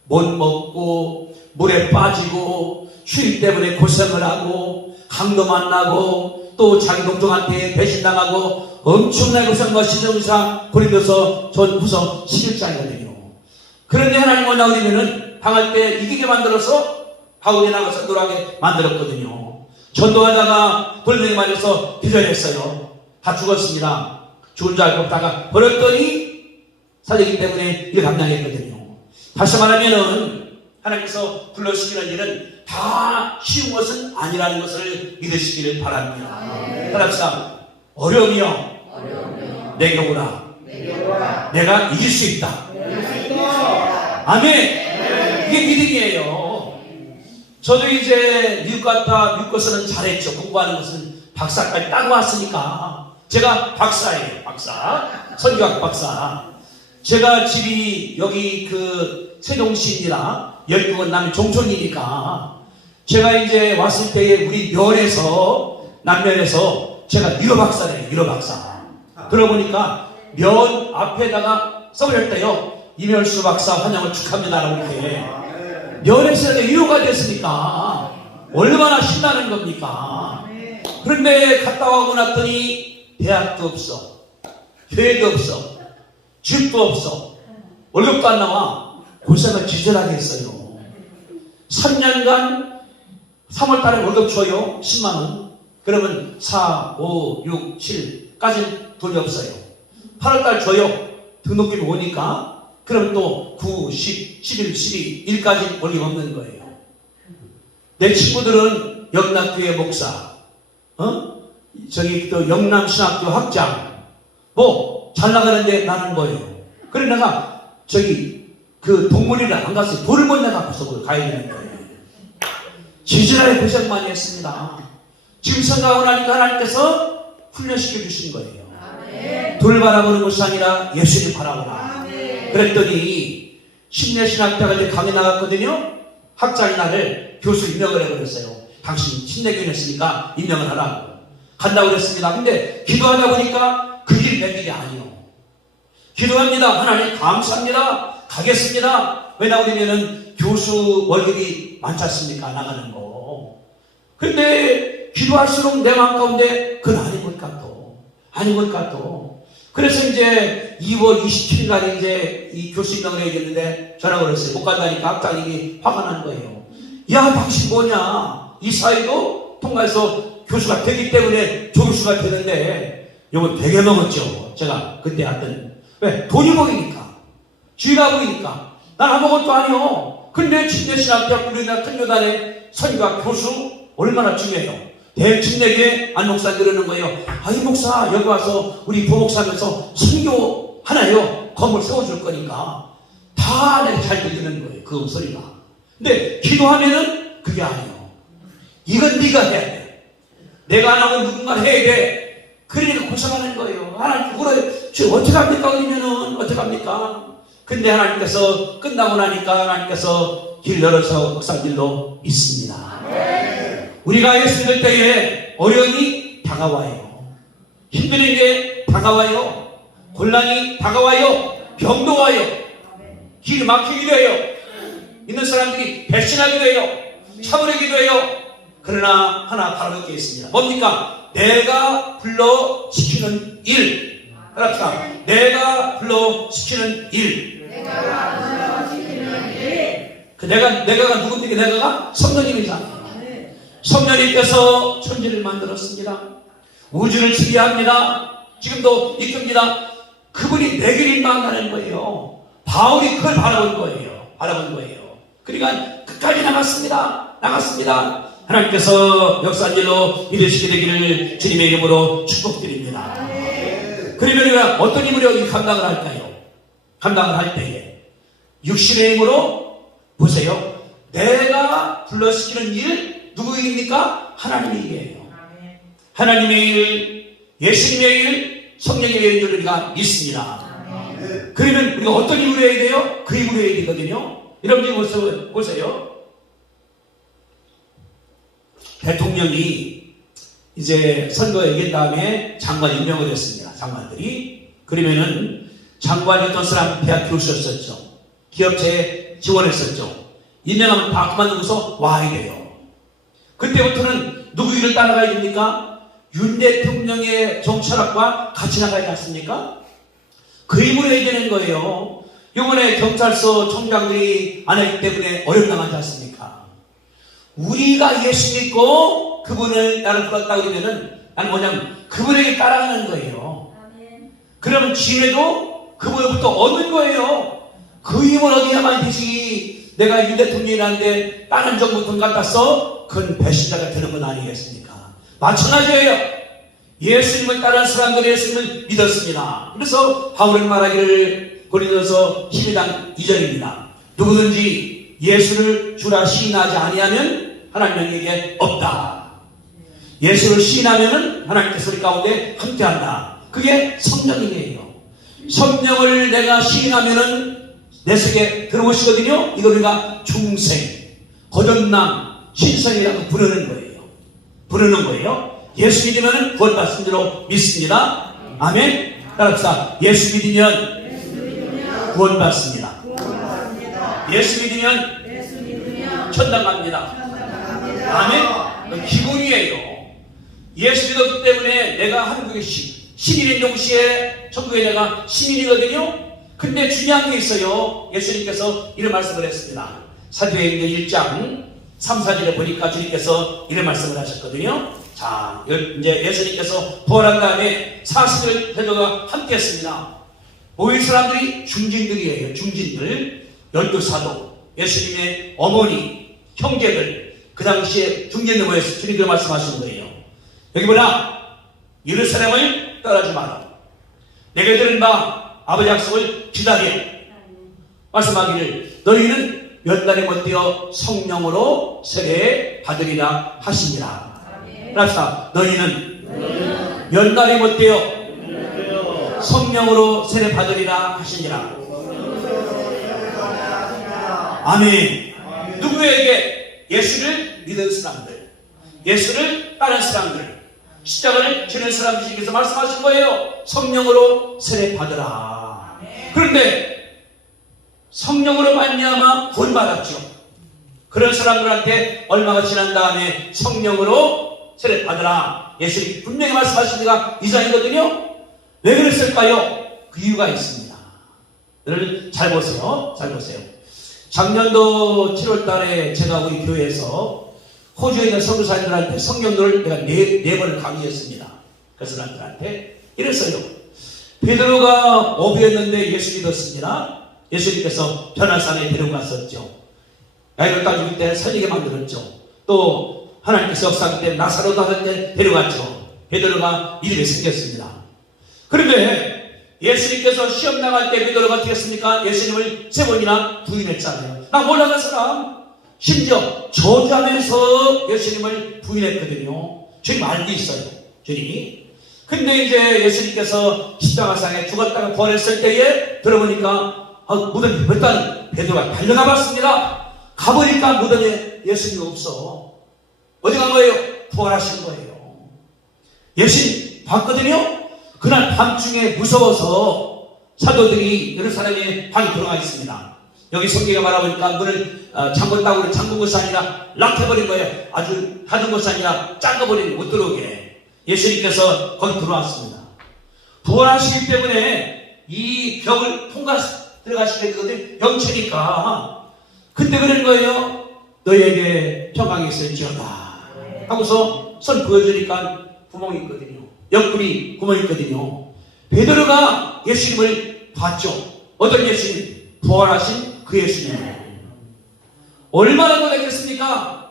못 먹고 물에 빠지고 추위 때문에 고생을 하고 강도 만나고 또 자기 동족한테 배신당하고 엄청나게 고생과 신정사 고린도서 후서 11장이거든요. 그런데 하나님 뭐냐 그러면은 당할 때 이기게 만들어서 바울이 나가서 놀아게 만들었거든요. 전도하다가 돌멩이 맞아서 기절했어요. 다 죽었습니다. 죽은 줄 알고 다가 버렸더니 살리기 때문에 이걸 감당했거든요. 다시 말하면은 하나님께서 불러주시는 일은 다 쉬운 것은 아니라는 것을 믿으시기를 바랍니다. 하나님께서 어려우며 내게 오라. 내가 이길 수 있다. 아멘. 이게 믿음이에요. 저도 이제 미국 갔다 미국 가서는 잘했죠. 공부하는 것은 박사까지 따고 왔으니까. 제가 박사예요. 박사. 선교학 박사. 제가 집이 여기 세종시입니다. 12번 남의 종촌이니까 제가 이제 왔을 때에 우리 남면에서 제가 유로 박사래요. 유로 박사. 들어보니까 면 앞에다가 써버렸대요. 이면수 박사 환영을 축하합니다라고 이렇게. 면에서 유로가 됐으니까 얼마나 신나는 겁니까? 그런데 갔다 와고 났더니 대학도 없어. 교회도 없어. 집도 없어. 월급도 안 나와. 고생을 기절하게 했어요. 3년간 3월달에 월급 줘요. 10만원. 그러면 4, 5, 6, 7까지 돈이 없어요. 8월달 줘요. 등록금이 오니까 그럼 또 9, 10, 11, 12, 1까지 월급 없는 거예요. 내 친구들은 영락교회 목사, 또 영남신학교 학장, 잘 나가는데 나는 뭐예요? 그래 내가 동물이를 안 갔어요. 돌을 못 나가고서 가야 되는 거예요. 지지난해 고생 많이 했습니다. 지금 생각하고 나니까 하나님께서 훈련시켜 주신 거예요. 돌 바라보는 것이 아니라 예수님 바라보라. 그랬더니 심내신학대가 이제 강의 나갔거든요. 학장이 나를 교수 임명을 해버렸어요. 당신 신내교인이었으니까 임명을 하라고. 간다고 그랬습니다. 근데 기도하다 보니까 그 길 내 길이 아니요. 기도합니다. 하나님 감사합니다. 가겠습니다. 왜냐하면 교수 월급이 많지 않습니까? 나가는 거. 근데 기도할수록 내 마음 가운데 그건 아닌 것 같도. 아닌 것 같도. 그래서 이제 2월 27일 날에 이제 이 교수 임명을 해야겠는데 전화가 걸었어요. 못 간다니까 학장이 화가 나는 거예요. 야, 당신 뭐냐? 이 사회도 통과해서 교수가 되기 때문에 조교수가 되는데 요거 되게 먹었죠. 제가 그때 하던. 왜? 돈이 보이니까. 쥐가 보이니까. 난 아무것도 아니요. 근데 침례신학대학 우리나라 큰 교단의 선교학 교수 얼마나 중요해요. 대침례교회 안 목사 그러는 거예요. 이 목사 여기 와서 우리 부목사면서 선교 하나요. 건물 세워줄 거니까. 다 내가 잘 들리는 거예요. 그 소리가. 근데 기도하면은 그게 아니에요. 이건 네가 해야 돼. 내가 안 하면 누군가 해야 돼. 그러니까 고생하는 거예요. 하나님 그걸 지금 어떻게 합니까? 그러면은 어떻게 합니까? 근데 하나님께서 끝나고 나니까 하나님께서 길 열어서 목사님들도 있습니다. 우리가 예수 믿을 때에 어려움이 다가와요. 힘든 게 다가와요. 곤란이 다가와요. 병도 와요. 길이 막히기도 해요. 있는 사람들이 배신하기도 해요. 차버리기도 해요. 그러나 하나 바라볼 게 있습니다. 뭡니까? 내가 불러시키는 일. 그렇다. 내가 불러시키는 일. 그 내가가 누구인데 내가가 성령님이잖아요. 성령님께서 천지를 만들었습니다. 우주를 지배합니다. 지금도 이끕니다. 그분이 내 길을 만나는 거예요. 바울이 그걸 바라본 거예요. 그러니까 끝까지 나갔습니다. 하나님께서 역사일로 이루시게 되기를 주님의 이름으로 축복드립니다. 그러면 우리가 어떤 힘으로 감당을 할까요? 감당을 할 때에 육신의 힘으로 보세요. 내가 불러시키는 일 누구의 일입니까? 하나님의 일이에요. 하나님의 일, 예수님의 일, 성령의 일을 우리가 믿습니다. 그러면 우리가 어떤 힘으로 해야 돼요? 그 힘으로 해야 되거든요. 여러분들 보세요. 대통령이 이제 선거 이긴 다음에 장관 임명을 했습니다. 장관들이. 그러면은 장관이었던 사람 대학 교수였었죠. 기업체에 지원했었죠. 임명하면 다 그만두고서 와야 돼요. 그때부터는 누구 일을 따라가야 됩니까? 윤 대통령의 정철학과 같이 나가지 않습니까? 그 힘으로 해야 되는 거예요. 이번에 경찰서 총장들이 안 하기 때문에 어렵당하지 않습니까? 우리가 예수 믿고 그분을 나를 불렀다 그러면은 나는 뭐냐면 그분에게 따라가는 거예요. 그러면 지혜도 그분으로부터 얻는 거예요. 그 힘을 얻어야만 되지. 내가 윤 대통령이라는데 다른 정부 돈 갖다 써? 그건 배신자가 되는 건 아니겠습니까? 마찬가지예요. 예수님을 따르는 사람들이 예수님을 믿었습니다. 그래서 바울은 말하기를 고린도서 12장 2절입니다. 누구든지 예수를 주라 시인하지 아니하면 하나님에게 없다. 예수를 시인하면 하나님께서 우리 가운데 함께한다. 그게 성령이에요. 성령을 내가 시인하면은 내 속에 들어오시거든요. 이걸 우리가 중생, 거듭남, 신성이라고 부르는 거예요. 부르는 거예요. 예수 믿으면 구원받은 줄로 믿습니다. 아멘. 따라합시다. 예수 믿으면 구원받습니다. 예수 믿으면 천당 갑니다. 아멘. 기본이에요. 예수 믿었기 때문에 내가 한국의 신인인 동시에 천국에 내가 신인이거든요. 근데 중요한 게 있어요. 예수님께서 이런 말씀을 했습니다. 사도행전 1장 3, 4절에 보니까 주님께서 이런 말씀을 하셨거든요. 자, 이제 예수님께서 부활한 다음에 40일 대도가 함께 했습니다. 모인 사람들이 중진들이에요. 중진들. 12사도, 예수님의 어머니, 형제들, 그 당시에 중진들 모여서 주님께서 말씀하시는 거예요. 여기 보라, 예루살렘을 떠나지 마라. 내가 들은 바 아버지 약속을 기다려. 말씀하기를 너희는 몇 달에 못되어 성령으로 세례 받으리라 하시니라. 그럽시다. 너희는 몇 달에 못되어 성령으로 세례 받으리라 하시니라. 아멘. 누구에게? 예수를 믿은 사람들, 예수를 따른 사람들, 십자가를 지는 사람들께서 말씀하신 거예요. 성령으로 세례 받으라. 그런데 성령으로 말미암아 구원받았죠. 그런 사람들한테 얼마가 지난 다음에 성령으로 세례 받으라. 예수님이 분명히 말씀하신 데가 이 장이거든요. 왜 그랬을까요? 그 이유가 있습니다. 여러분 잘 보세요. 잘 보세요. 작년도 7월 달에 제가 우리 교회에서 호주에 있는 선교사님들한테 성령들을 내가 네 번을 강의했습니다. 그 사람들한테 이랬어요. 베드로가 어부였는데 예수 믿었습니다. 예수님께서 변화산에 데려갔었죠. 야이로 따 죽일 때 살리게 만들었죠. 또 하나님께서 역사하기 때문에 나사로도 하던 때 데려갔죠. 베드로가 믿음이 생겼습니다. 그런데 예수님께서 시험 나갈 때 베드로가 어떻게 했습니까? 예수님을 3번이나 부인했잖아요. 나 몰라간 사람. 심지어 저주하면서 예수님을 부인했거든요. 주님 알고 있어요. 주님이. 근데 이제 예수님께서 십자가상에 죽었다가 부활했을 때에 들어보니까 무덤이 몇 베드로가 달려가 봤습니다. 가보니까 무덤에 예수님이 없어. 어디 간 거예요? 부활하신 거예요. 예수님 봤거든요. 그날 밤중에 무서워서 사도들이 여러 사람의 방에 들어가 있습니다. 여기 성경에 말해보니까 문을 잠근 따고 잠근 것이 아니라 락해버린 거예요. 아주 닫은 것이 아니라 짱가버린 못 들어오게. 예수님께서 거기 들어왔습니다. 부활하시기 때문에 이 벽을 들어가시게 되거든요. 영체니까. 근데 그런 거예요. 너희에게 평강이 있을지어다 하고서 손 보여주니까 구멍이 있거든요. 옆구리 구멍이 있거든요. 베드로가 예수님을 봤죠. 어떤 예수님? 부활하신 그 예수님. 얼마나 놀랐겠습니까?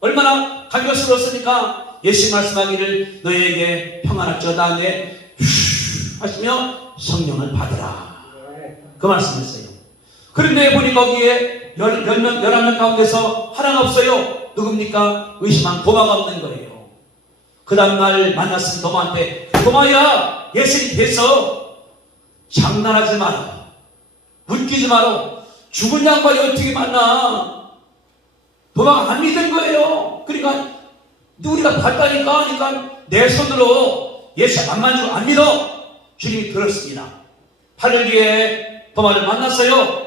얼마나 감격스러웠습니까? 예수님 말씀하기를 너희에게 평안할지어다 네 하시며 성령을 받으라. 그 말씀했어요. 그런데 보니 거기에 11명 가운데서 하나가 없어요. 누굽니까? 의심한 도마가 없는 거예요. 그 다음날 만났으면 도마한테 도마야 예수님 뵈서 장난하지 마라. 웃기지 마라. 죽은 양반이 어떻게 만나? 도마가 안 믿은 거예요. 그러니까 우리가 봤다니까 하니까 내 손으로 예수 안 만지고 안 믿어. 주님이 들었습니다. 8일 뒤에 도마를 만났어요.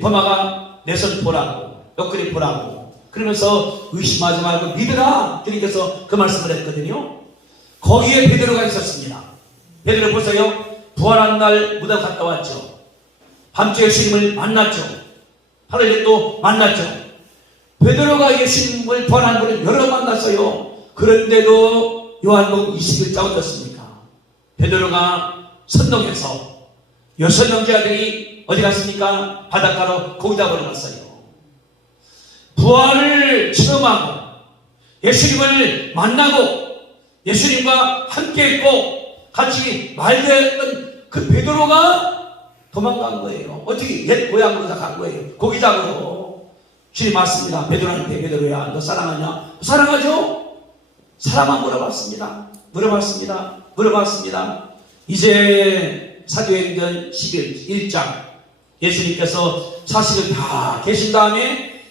도마가 내 손 보라고, 옆구리 보라고. 그러면서 의심하지 말고 믿으라. 주님께서 그 말씀을 했거든요. 거기에 베드로가 있었습니다. 베드로 보세요. 부활한 날 무덤 갔다 왔죠. 밤중에 예수님을 만났죠. 8일 뒤에 또 만났죠. 베드로가 예수님을 부활한 분을 여러 번 만났어요. 그런데도 요한복음 21장 어떻습니까? 베드로가 선동해서 6명째 아들이 어디 갔습니까? 바닷가로 고기 잡으러 갔어요. 부활을 체험하고 예수님을 만나고 예수님과 함께 있고 같이 말대했던 그 베드로가 도망간 거예요. 어떻게 옛 고향으로 다 간 거예요. 고기 잡으러. 주님 맞습니다. 베드로한테 베드로야 너 사랑하냐? 사랑하죠? 사랑만 물어봤습니다. 이제 사도행전 11장 예수님께서 사실을 다 계신 다음에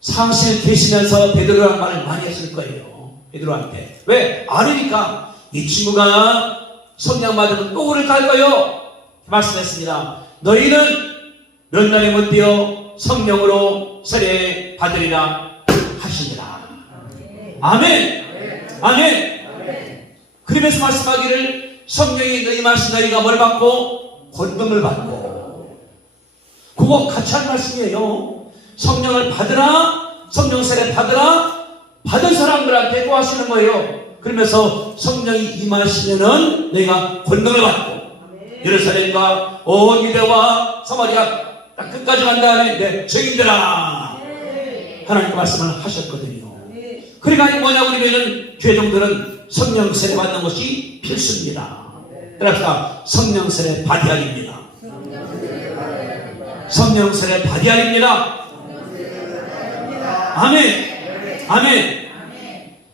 사실 계시면서 베드로라는 말을 많이 했을 거예요. 베드로한테. 왜? 아르니까 이 친구가 성령 받으면 또 오를 갈 거예요. 말씀했습니다. 너희는 몇 날에 못 되어 성령으로 세례 받으리라 하시니라. 아멘. 아멘. 그러면서 말씀하기를 성령이 너희 임하신 너희가 뭘 받고? 권능을 받고. 그거 같이 한 말씀이에요. 성령을 받으라, 성령 세례 받으라, 받은 사람들한테 또 하시는 거예요. 그러면서 성령이 임하시면은 너희가 권능을 받고 예루살렘과 온 유대와 사마리아 딱 끝까지 간 다음에 내 증인들아 하나님 말씀을 하셨거든요. 그러니까 뭐냐고 그러면은 죄종들은 성령 세례 받는 것이 필수입니다. 그러니까 성령 세례 받아야입니다. 성령 세례 받아야입니다. 아멘. 아멘.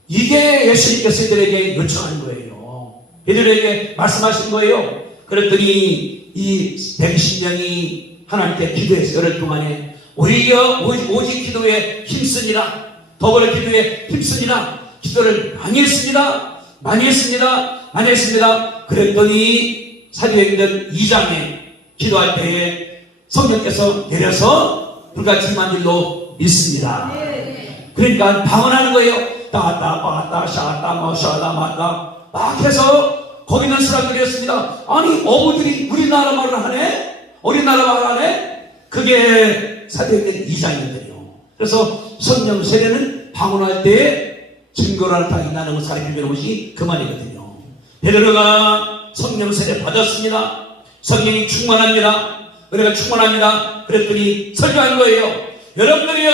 이게 예수님께서 이들에게 요청한 거예요. 이들에게 말씀하신 거예요. 그랬더니 이 120명이 하나님께 기도해서 열흘 동안에 오직 기도에 힘쓰니라, 더불어 기도에 힘쓰니라 기도를 많이 했습니다. 그랬더니 사도행전 2장에 기도할 때에 성령께서 내려서 불같이 만들로 믿습니다. 그러니까 방언하는 거예요. 따따 샤따 샤다 마다 막 해서 거기 있는 사람들이었습니다. 아니 어부들이 우리나라 말을 하네? 우리나라 말을 하네? 그게 사도행전 2장이거든요. 그래서 성령 세례는 방언할 때에 증거를 다 인하는 것을 가르치는 것이 그 말이거든요. 베드로가 성령 세례 받았습니다. 성령이 충만합니다. 은혜가 충만합니다. 그랬더니 설교한 거예요. 여러분들이요,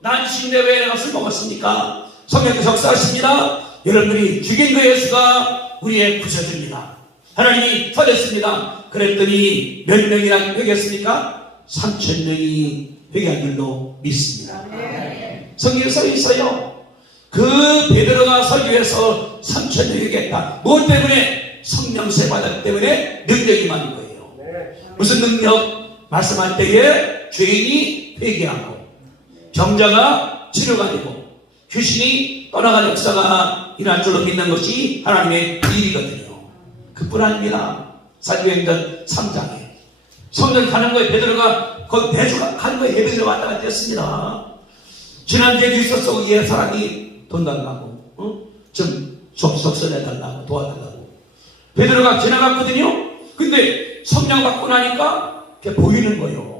난신대 왜 내가 술 먹었습니까? 성령께서 역사하십니다. 여러분들이 죽인 그 예수가 우리의 구세주입니다. 하나님이 살렸습니다. 그랬더니 몇 명이나 회개했습니까? 3,000명이 회개한 줄로 믿습니다. 성경에 써 있어요. 그 베드로가 설교해서 3,000명이 회개했다. 무엇 때문에? 성령세 받았기 때문에 능력이 많은 거예요. 무슨 능력? 말씀할 때에 죄인이 회개하고 병자가 치료가 되고 귀신이 떠나가는 역사가 일어날 줄로 믿는 것이 하나님의 일이거든요. 그뿐 아닙니다. 사도행전 3장에 성령 가는 거에 베드로가 거기 매주가 가는 거에 예배를 왔다 갔다 했습니다. 지난주에도 있었어. 얘 사람이 돈 달라고 좀 속속 내달라고 도와달라고 베드로가 지나갔거든요. 근데 성령 받고 나니까 그게 보이는 거예요.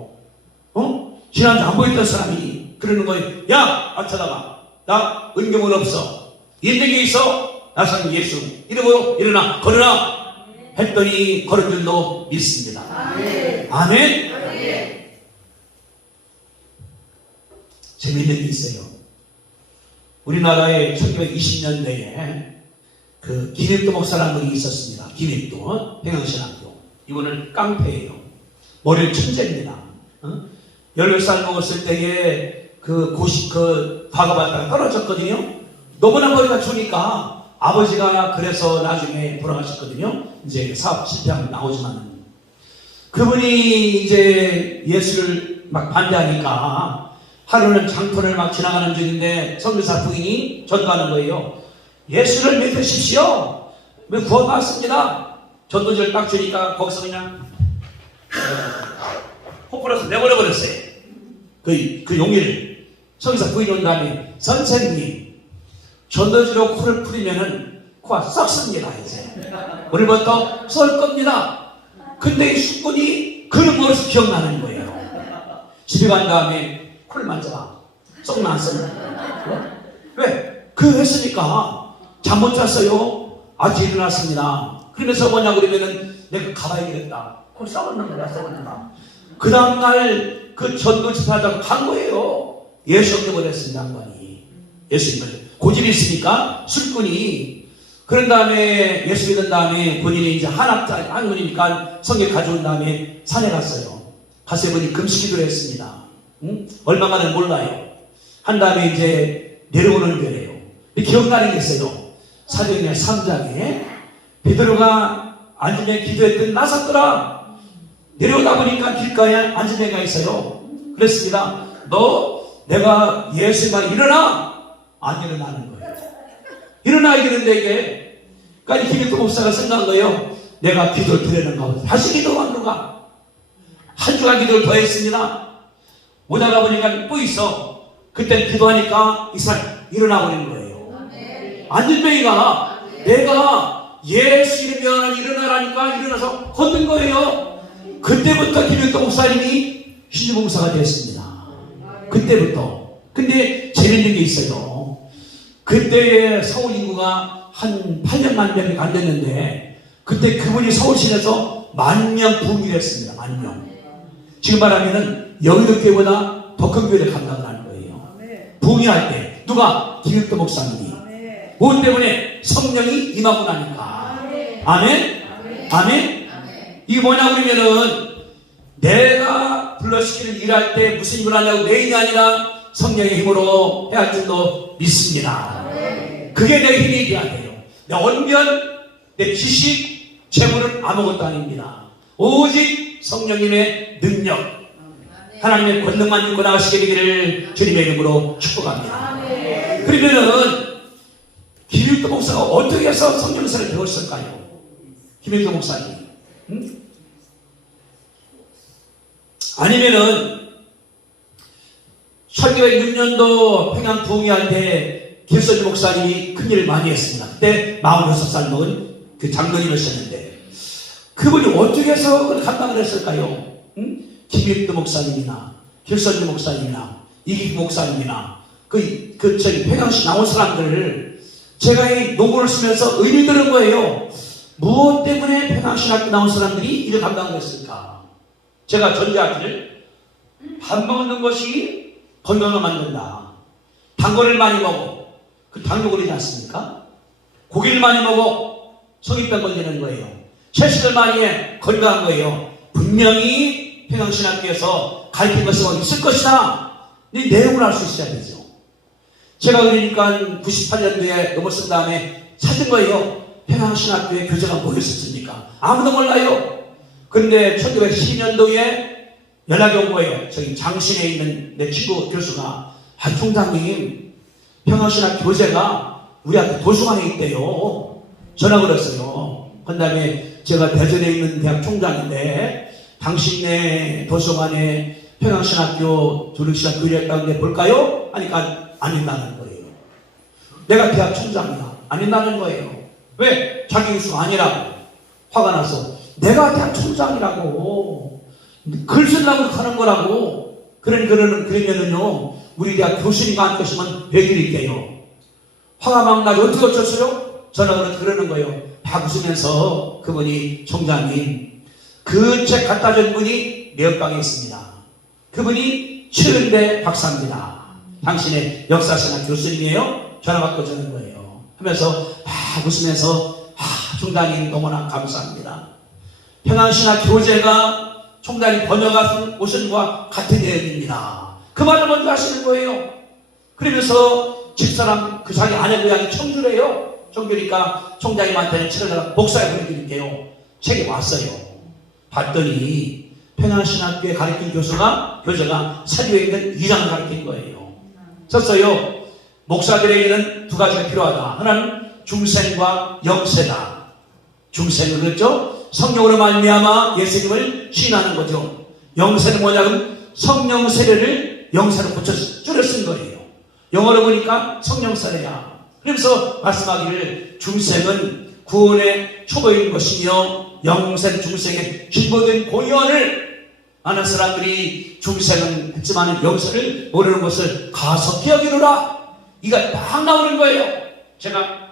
지난주 안 보였던 사람이 그러는 거예요. 야, 쳐다봐. 나 은경은 없어. 인생이 있어. 나선 예수 이름으로 일어나 걸어라 했더니 걸은 줄로 믿습니다. 아멘. 재미있는 게 있어요. 우리나라에 1920년대에 그 김익도 목사라는 분이 있었습니다. 김익도 평양신학교. 이분은 깡패예요. 머리를 천재입니다. 18살 먹었을 때에 그 과거받다가 떨어졌거든요. 너무나 머리가 좋으니까 아버지가 그래서 나중에 돌아가셨거든요. 이제 사업 실패하면 나오지만 그분이 이제 예수를 막 반대하니까 하루는 장터를 막 지나가는 중인데 선교사 부인이 전도하는 거예요. 예수를 믿으십시오. 구원받았습니다. 전도지를 딱 주니까 거기서 그냥 호불호서 내버려버렸어요. 그 용기를. 선교사 부인이 온 다음에 선생님, 전도지로 코를 풀리면은 코가 썩습니다. 이제 오늘부터 쏠 겁니다. 근데 이 숙군이 그런 버릇이 기억나는 거예요. 집에 간 다음에 코를 만져봐. 썩 났습니다. 왜? 그 했으니까 잠 못 잤어요. 아직 일어났습니다. 그러면서 뭐냐고 그러면은 내가 가봐야 되겠다. 코 썩었는 거야, 썩었는가. 그 다음날 그 전도 집회하자고 간 거예요. 예수 믿어 버렸습니다, 양반이. 예수 믿어. 고집이 있으니까 술꾼이. 그런 다음에 예수 믿은 다음에 본인이 이제 한문이니까 성경 가져온 다음에 산에 갔어요. 가서 보니 금식기도를 했습니다. 응? 얼마만은 몰라요. 한 다음에 이제 내려오는 거예요. 기억나는 게 있어요. 사도행전 3장에 베드로가 앉으면 기도했더니 나섰더라. 내려오다 보니까 길가에 앉은 애가 있어요. 그랬습니다. 너 내가 예수 말 일어나. 안 일어나는 거예요. 일어나 이러는데 이게 그러니까 김익도 목사가 생각한 거예요. 내가 기도를 드리는가 보다. 다시 기도한 누가 한 주간 기도를 더 했습니다. 오다가 보니까 또 있어. 그때 기도하니까 이 사람이 일어나 버리는 거예요. 앉은 애가 내가 예수 이름으로 일어나라니까 일어나서 걷는 거예요. 그때부터 김익도 목사님이 신주봉사가 됐습니다. 그때부터. 근데 재밌는 게 있어요. 그때의 서울 인구가 한 800만 명이 안 됐는데 그때 그분이 서울시내에서 10,000명 부흥을 했습니다. 10,000명. 지금 말하면은 여의도교회보다 더 큰 교회를 감당을 하는 거예요. 부흥이 할 때 누가? 김익도 목사님이. 무엇 때문에? 성령이 임하고 나니까. 아멘? 아멘? 이게 뭐냐 그러면은 내가 불러시키는 일할 때 무슨 일을 하냐고 내 힘이 아니라 성령의 힘으로 해야 할 줄도 믿습니다. 그게 내 힘이 돼야 돼요. 내 언변, 내 지식, 재물은 아무것도 아닙니다. 오직 성령님의 능력, 하나님의 권능만 입고 나가시게 되기를 주님의 이름으로 축복합니다. 그러면은 김익도 목사가 어떻게 해서 성경서를 배웠을까요? 김익도 목사님. 응? 아니면은 1906년도 평양 부흥회할 때 길선주 목사님이 큰 일을 많이 했습니다. 그때 46살 먹은 그 장로님이셨는데 그분이 어떻게 해서 그걸 감당을 했을까요? 응? 김익도 목사님이나 길선주 목사님이나 이기기 목사님이나 저기 평양시 나온 사람들을 제가 이 논문을 쓰면서 의미 드는 거예요. 무엇 때문에 평양신학교 나온 사람들이 이를 감당을 했을까? 제가 전제하기를 밥 먹는 것이 건강을 만든다. 당근을 많이 먹어. 그 당뇨 걸리지 않습니까? 고기를 많이 먹어. 성인병 걸리는 거예요. 채식을 많이 해. 건강한 거예요. 분명히 평양신학교에서 가르친 것이 있을 것이다. 이 내용을 알 수 있어야 되죠. 제가 그러니까 98년도에 넘었은 다음에 찾은 거예요. 평양신학교에 교재가 뭐였었습니까? 아무도 몰라요. 그런데 1912년도에 연락이 온 거예요. 저기 장신에 있는 내 친구 교수가 총장님 평양신학 교재가 우리 학교 도서관에 있대요. 전화 걸었어요. 그 다음에 제가 대전에 있는 대학 총장인데 당신네 도서관에 평양신학교 조력시작 교재했다는데 볼까요? 하니까 안 있다는 거예요. 내가 대학 총장이야. 안 있다는 거예요. 왜? 자기 교수가 아니라고. 화가 나서 내가 대학 총장이라고 글 쓰려고 하는 거라고. 그러면은요 우리 대학 교수님과 안 계시면 왜 드릴게요. 화가 막 나서 어떻게 어쩌어요? 전화가 그러는 거예요. 다 웃으면서 그분이 총장님 그 책 갖다 준 분이 내 옆방에 있습니다. 그분이 최은배 박사입니다. 당신의 역사신학 교수님이에요. 전화 받고 주는 거예요. 하면서 막 웃으면서 총장님 너무나 감사합니다. 평양신학 교재가 총장님 번역한 오신과 같은 내용입니다. 그 말을 먼저 하시는 거예요. 그러면서 집사람 그 자기 아내 고향이 청주래요. 청주니까 총장님한테는 책을 목사에 보내드릴게요. 책이 왔어요. 봤더니 평양신학교에 가르친 교수가 교제가 사교에 있는 이상을 가르친 거예요. 썼어요. 목사들에게는 두 가지가 필요하다. 하나는 중생과 영세다. 중생은 그렇죠? 성령으로 말미암아 예수님을 시인하는 거죠. 영세는 뭐냐면 성령 세례를 영세로 붙여 줄여 쓴 거예요. 영어로 보니까 성령 세례야. 그러면서 말씀하기를 중생은 구원의 초보인 것이며 영생 중생의 기본된 공연을 아는 사람들이 중생은 했지만 영생을 모르는 것을 가석히 여기노라. 이가 딱 나오는 거예요. 제가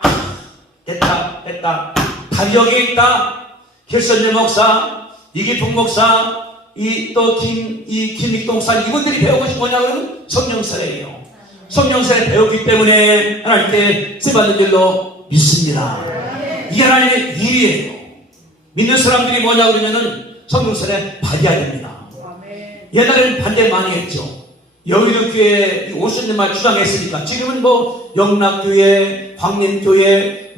됐다 답이 여기에 있다. 길선재 목사, 이기풍 목사, 김익동 목사 이분들이 배우고 싶은 뭐냐 그러면 성령세례예요. 성령세례 배웠기 때문에 하나님께 쓰임받는 줄로 믿습니다. 이게 하나님의 일이에요. 믿는 사람들이 뭐냐 그러면은 성령세례 받아야 됩니다. 옛날에는 반대 많이 했죠. 여의도 교회 50년만 주장했으니까 지금은 뭐 영락교회, 광림교회,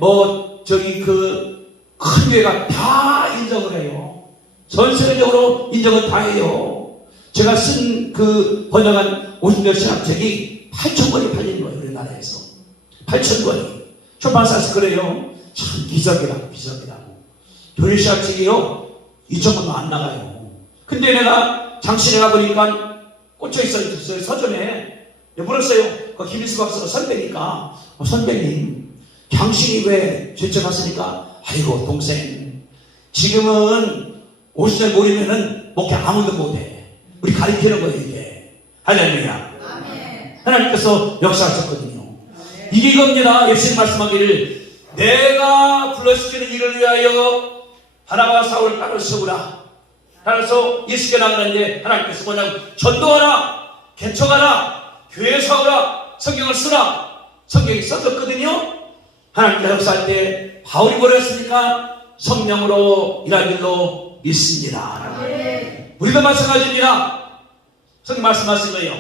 큰 교회가 다 인정을 해요. 전 세계적으로 인정을 다 해요. 제가 쓴 그 번역한 50년 신학책이 8,000권이 팔린 거예요. 우리나라에서 8,000권이 출판사에서 그래요. 참 기적이라고. 교회 신학책이요 2,000권도 안 나가요. 근데 내가 장실에 가보니까 꽂혀 있어요. 서점에 물었어요. 그 김일수 박사가 선배니까 선배님 당신이 왜 제쳐갔으니까 아이고 동생 지금은 50년 모이면은 목회 아무도 못해. 우리 가르치는 거예요 이게. 할렐루야. 하나님께서 역사하셨거든요. 이게 이겁니다. 예수님 말씀하기를 내가 불러시키는 일을 위하여 바나바와 사울을 따로 세우라. 따라서 예수께 나가는데 하나님께서 뭐냐고 전도하라, 개척하라, 교회 세우라, 성경을 쓰라. 성경이 써졌거든요. 하나님께서 역사할 때 바울이 뭐라 했습니까? 성령으로 일할 줄로 믿습니다. 우리도 마찬가지입니다. 성경 말씀하신 거예요.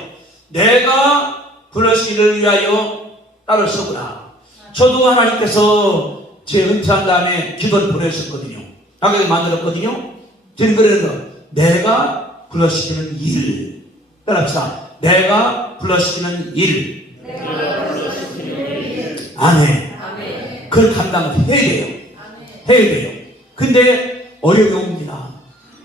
내가 불러시기를 위하여 따로 서구나. 저도 하나님께서 제 은퇴한 다음에 기도를 보내셨거든요. 나그네 만들었거든요. 저는 그러는 거 내가 불러시키는 일. 따라합시다. 내가 불러시키는 일. 아멘. 그걸 감당을 해야 돼요. 해야 돼요. 근데 어려움이 옵니다.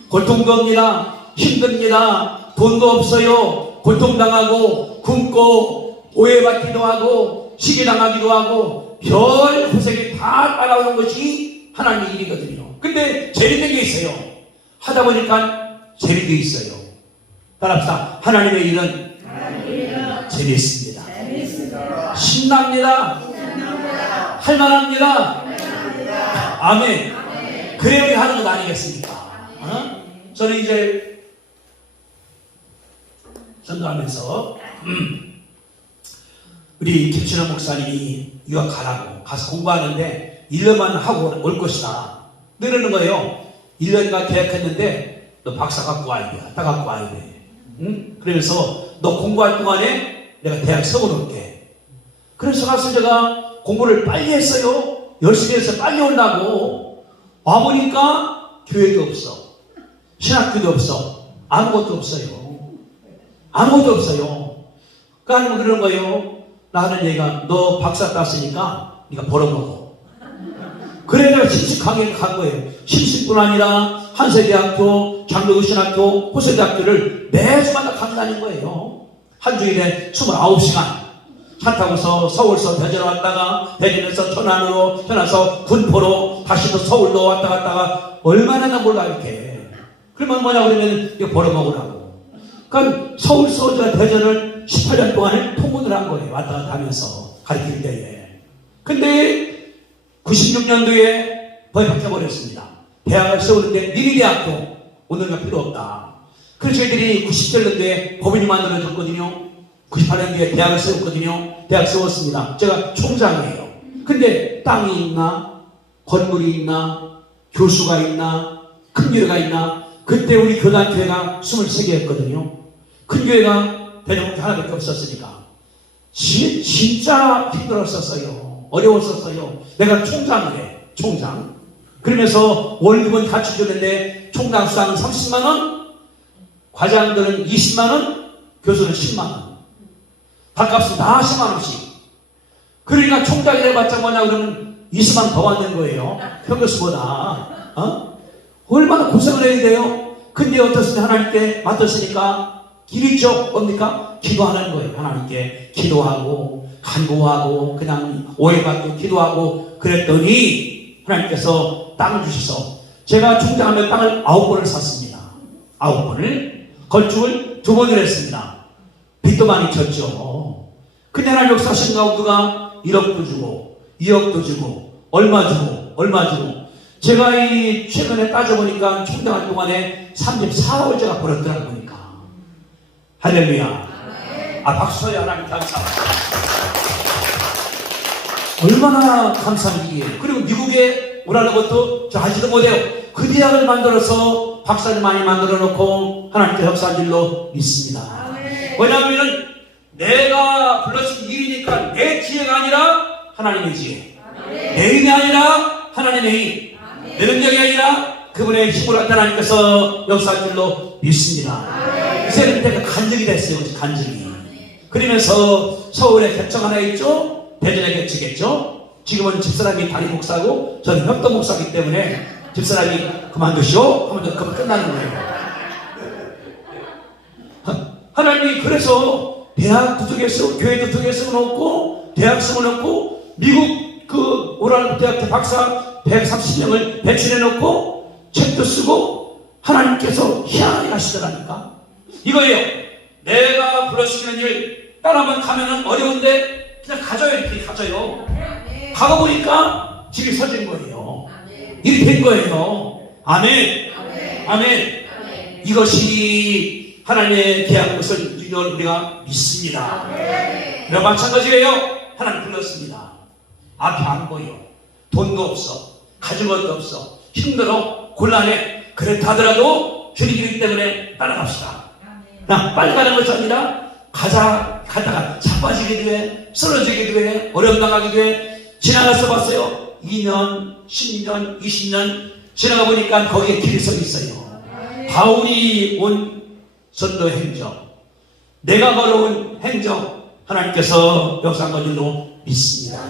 고통도 옵니다. 힘듭니다. 돈도 없어요. 고통당하고 굶고 오해받기도 하고 시기당하기도 하고 별 고생이 다 따라오는 것이 하나님의 일이거든요. 근데 재밌는 게 있어요. 하다 보니까 재밌게 있어요. 따라합시다. 하나님의 일은 재밌습니다. 신납니다. 할만합니다. 아멘. 그래야 우리 하는 것 아니겠습니까? 저는 이제 전도하면서 우리 김신환 목사님이 유학 가라고 가서 공부하는데 1년만 하고 올 것이다. 늘어는 거예요. 1년간 계약했는데 너 박사 갖고 와야 돼. 다 갖고 와야 돼. 응? 그래서 너 공부할 동안에 내가 대학 세워놓을게. 그래서 가서 제가 공부를 빨리 했어요. 열심히 해서 빨리 온다고. 와보니까 교회도 없어. 신학교도 없어. 아무것도 없어요. 아무것도 없어요. 그러니까 그러는 거예요. 나는 얘가 너 박사 땄으니까 네가 벌어먹어. 그래 내가 심식하게 간 거예요. 심식뿐 아니라 한세대학교, 장로신학교, 호세대학교를 매주마다 강의하는 거예요. 한 주일에 29시간 차 타고서 서울서 대전으로 왔다가 대전에서 천안으로 천안에서 군포로 다시 또 서울로 왔다 갔다가 얼마나 몰라 이렇게. 그러면 뭐냐 그러면 이거 벌어먹으라고. 그러니까 서울서 대전을 18년 동안을 통근을 한 거예요. 왔다 갔다 하면서 가르칠 때에. 근데 96년도에 법에 바뀌어버렸습니다. 대학을 세우는데 미리대학교 오늘가 필요 없다. 그래서 저희들이 97년도에 법인이 만들어졌거든요. 98년도에 대학을 세웠거든요. 대학 세웠습니다. 제가 총장이에요. 근데 땅이 있나? 건물이 있나? 교수가 있나? 큰 교회가 있나? 그때 우리 교단교회가 23개였거든요. 큰 교회가 대전에 하나밖에 없었으니까. 진짜 힘들었었어요. 어려웠었어요. 내가 총장이래. 총장. 그러면서 월급은 다 주줬는데 총장 수당은 30만원? 과장들은 20만원, 교수는 10만원. 밥값은 다 10만원씩. 그러니까 총장이 해봤자 뭐냐 그러면 20만원 더 받는 거예요. 평교수보다. 얼마나 고생을 해야 돼요? 근데 어떻습니까? 하나님께 맡았으니까 길이 있죠? 뭡니까? 기도하는 거예요. 하나님께 기도하고 간구하고 그냥 오해받고 기도하고 그랬더니 하나님께서 땅을 주셔서 제가 총장하면 땅을 9번을 샀습니다. 9번을 건축을 2번을 했습니다. 빚도 많이 졌죠. 근데 하나님 역사하신 가운데가 1억도 주고 2억도 주고 얼마 주고 제가 이 최근에 따져보니까 총장할 동안에 34억을 제가 벌었더라고 보니까. 할렐루야. 박수야. 하나님 감사합니다. 얼마나 감사한 일이에요. 그리고 미국에 오라는 것도 저 하지도 못해요. 그 대학을 만들어서 박사를 많이 만들어 놓고 하나님께 역사한 줄로 믿습니다. 왜냐하면 내가 불러신 일이니까 내 지혜가 아니라 하나님의 지혜, 내 힘이 아니라 하나님의 힘, 내 능력이 아니라 그분의 힘으로 하나님께서 역사한 줄로 믿습니다. 이제는 내가 간증이 됐어요. 간증이. 그러면서 서울에 개척 하나 있죠. 대전에 개척했죠. 지금은 집사람이 담임 목사고 저는 협동 목사이기 때문에 집사람이 그만두시오 하면 그만 끝나는 거예요. 하나님이 그래서 대학 두둑에 쓰고 교회 두둑에 쓰고 대학 쓰고 놓고 미국 그 오라는 대학 박사 130명을 배출해 놓고 책도 쓰고 하나님께서 희한하게 하시더라니까. 이거예요. 내가 불러시키는 일 따라만 가면은 어려운데 그냥 가져요. 이렇게 가져요. 가보니까 집이 서진 거예요. 일이 된 거예요. 아멘. 아멘. 이것이 하나님의 계약 것을 우리가 믿습니다. 그리고 마찬가지예요. 하나님 불렀습니다. 앞이 안 보여. 돈도 없어. 가진 것도 없어. 힘들어. 곤란해. 그렇다 하더라도 주님이기 때문에 따라갑시다. 그냥 빨리 가는 것이 아니라 가다가 자빠지기도 해. 쓰러지기도 해. 어려움 당하기도 해. 지나가서 봤어요. 2년, 10년, 20년 지나가 보니까 거기에 길이 서 있어요. 바울이 온 전도 행적, 내가 걸어온 행적, 하나님께서 역사한 것으로 믿습니다.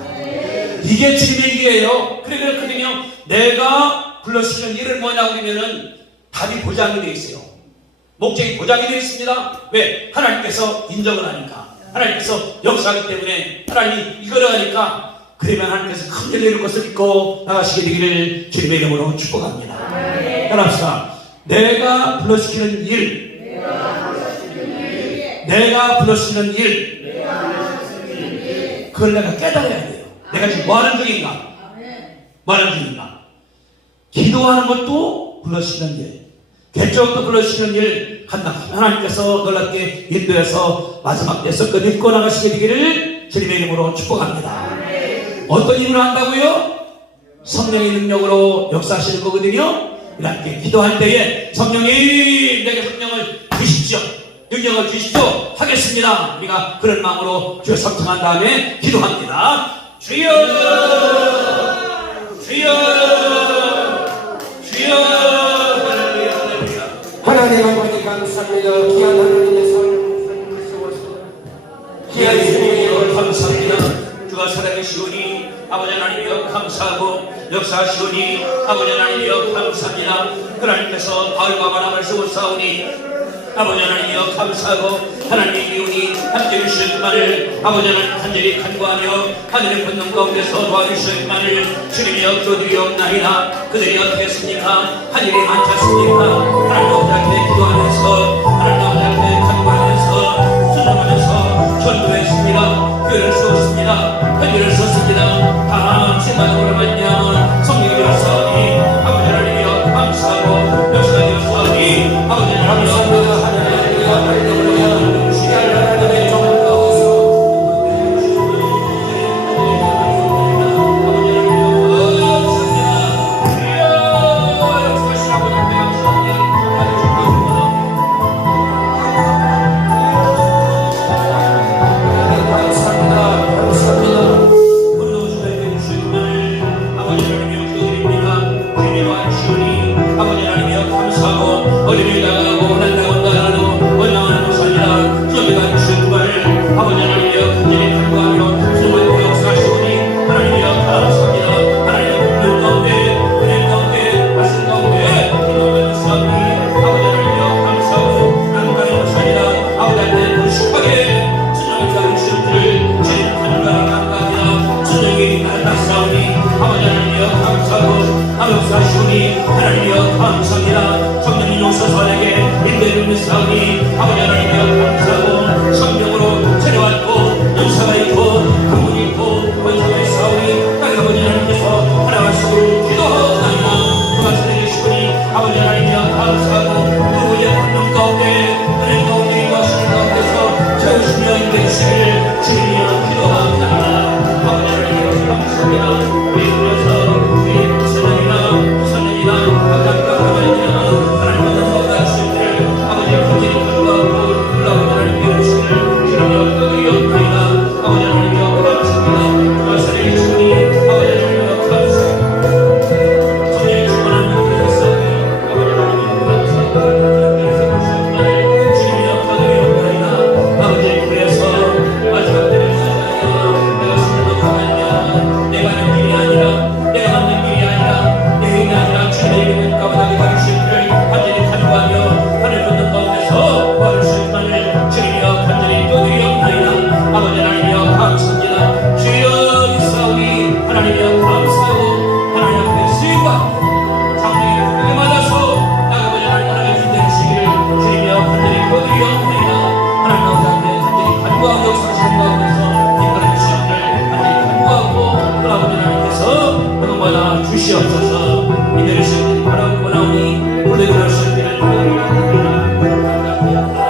이게 주님의 일이에요. 그러거든요. 내가 불러주시는 일은 뭐냐고 하면은 답이 보장이 되어 있어요. 목적이 보장이 되어 있습니다. 왜? 하나님께서 인정을 하니까. 하나님께서 역사하기 때문에 하나님이 이거를 하니까 그러면 하나님께서 큰 일을 이룰 것을 믿고 나가시게 되기를 주님의 이름으로 축복합니다. 따라합시다. 내가 불러시키는 일, 내가 불러시키는 일, 그걸 내가 깨달아야 돼요. 내가 지금 뭐 하는 중인가? 뭐 하는 중인가? 기도하는 것도 불러시키는 일, 개척도 불러시키는 일 한다. 하나님께서 놀랍게 인도해서 마지막 때서 끝내고 나가시게 되기를 주님의 이름으로 축복합니다. 어떤 일을 한다고요? 성령의 능력으로 역사하시는 거거든요. 이렇게 기도할 때에 성령이 내게 성령을 주십시오, 능력을 주십시오 하겠습니다. 우리가 그런 마음으로 주여 성청한 다음에 기도합니다. 주여 주여 주여. 하나님 아버지 감사합니다. 귀한 하나님의 삶을 세워주시고 귀한 주님이여 감사합니다. 주가 살아계시오니 아버지 하나님이여 감사하고 역사하시오니 아버지 하나님이여 감사합니다. 하나님께서 바울과 바나바를 세우사오니 아버지 하나님이여 감사하고 하나님의 기운이 함께 주시기만을 아버지 하나님 간절히 간구하며 하늘의 권능 가운데서 도와주시기만을 주님이여 기도드리옵나이다. 그들이 어떻게 했습니까? 한 일이 많지 않습니까? 하나님 아버지한테 기도하면서 하나님 아버지한테 간구하면서 순종하면서 전도했습니다. 교회를 세웠습니다. 회개를 썼습니다. 다 제만으로 말미암아 성령이 되었사오니 아버지 하나님이여 감사하고 역사가 되었사오니 아버지 하나님이여 세우시며 인도해주시기를 주님이여 기도합니다. 아버지 하나님 감사합니다. 우리 그래서 우리 선생이나 선생이나 하나님과 하나님과 모든 것들을 아버지의 부지를 가져가고 불러보지 하나님께 주시기를 주님이여 떠드리옵나이다. 아버지 하나님이여 감사합니다. 말씀의 주님 아버지 하나님이여 감사합니다. 성령의 충만한 은혜를 쌓으니 아버지 하나님이여 감사합니다. 주님이여 떠드리옵나이다. 아버지 그래서 마지막 때를 맞이하여 내가 스스로 가느냐 내가 하는 길이 아니라 내가 만든 길이 아니라 내 힘이 아니라 주님의 이름은 까마득히 가르칠 길을 간절히 간구하며 하늘 걷는 가운데서 구할 수 있만을 주님이여 간절히 떠드리옵나이다. 아버지 하나님이여 감사합니다. 주여 있사오니 하나님이여 감사하고 하나님 앞에 수임받고 장래의福에 맞아서 나가고자 하는 하나님의 준대하시기를 주님이여 간절히 떠드리옵나이다. 하나님 앞에 간절히 간구하고 역사하시는 가운데서 이끌어 주시기를 간절히 간구하고 또 아버지 하나님께서 그동마다 주시옵소서. 이들을 시키는 바라고 원하오니 불리그를 시키는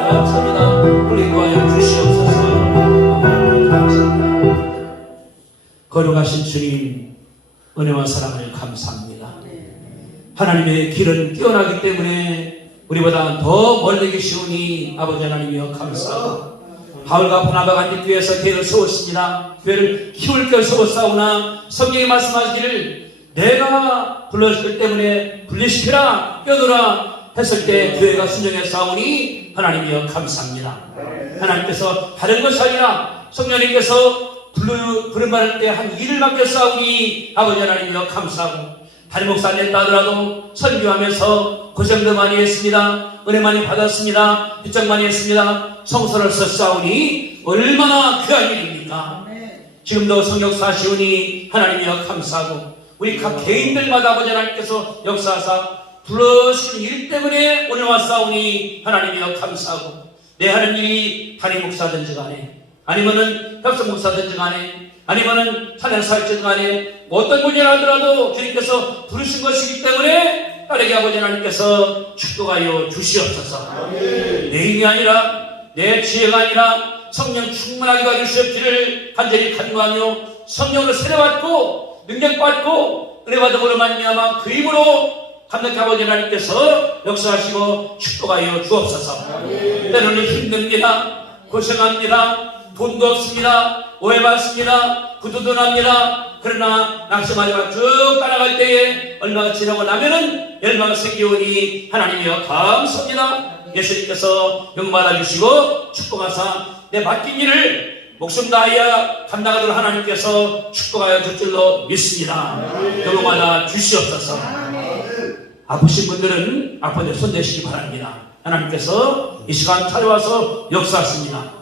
감사합니다. 불리구하여 주시옵소서. 감사합니다. 거룩하신 주님 은혜와 사랑을 감사합니다. 하나님의 길은 뛰어나기 때문에 우리보다 더 멀리 계시오니 아버지 하나님이여 감사하고 바울과 바나바가 앉기 위해서 교회를 세웠습니다. 교회를 키울 것 세웠사오나 성경이 말씀하시기를 내가 불렀을 때문에 분리시키라 뼈들아 했을 때 교회가 순종했사오니 하나님이여 감사합니다. 하나님께서 다른 것이 아니라 성령님께서 부름받을 때 한 일을 맡겼사오니 아버지 하나님이여 감사하고 다른 목사 안 됐다 하더라도 선교하면서 고생도 많이 했습니다. 은혜 많이 받았습니다. 빚장 많이 했습니다. 성서를 썼사오니 얼마나 귀한 일입니까? 지금도 성역사 하시오니 하나님이여 감사하고 우리 각 개인들마다 아버지 하나님께서 역사하사 불러주신 일 때문에 오늘 왔사오니 하나님이여 감사하고 내 하는 일이 담임 목사든지 간에 아니면은 협성 목사든지 간에 아니면은 찬양사일지 간에 어떤 분이라 하더라도 주님께서 부르신 것이기 때문에 딸에게 아버지 하나님께서 축복하여 주시옵소서. 내 힘이 아니라 내 지혜가 아니라 성령 충만하게 해주시옵기를 간절히 간구하며 성령을 세례받고 능력받고 은혜받음으로 말미암아 그 힘으로 감독 아버지 하나님께서 역사하시고 축복하여 주옵소서. 때로는 힘듭니다. 고생합니다. 돈도 없습니다. 오해받습니다. 구두도 납니다. 그러나 낙심하지만 쭉 따라갈 때에 얼마가 지나고 나면은 열마가 생기오니 하나님이여 감사합니다. 예수님께서 영받아 주시고 축복하사 내 맡긴 일을 목숨 다하여 감당하도록 하나님께서 축복하여 줄 줄로 믿습니다. 영받아 주시옵소서. 아프신 분들은 아픈 데 손대시기 바랍니다. 하나님께서 이 시간 찾아와서 역사하십니다.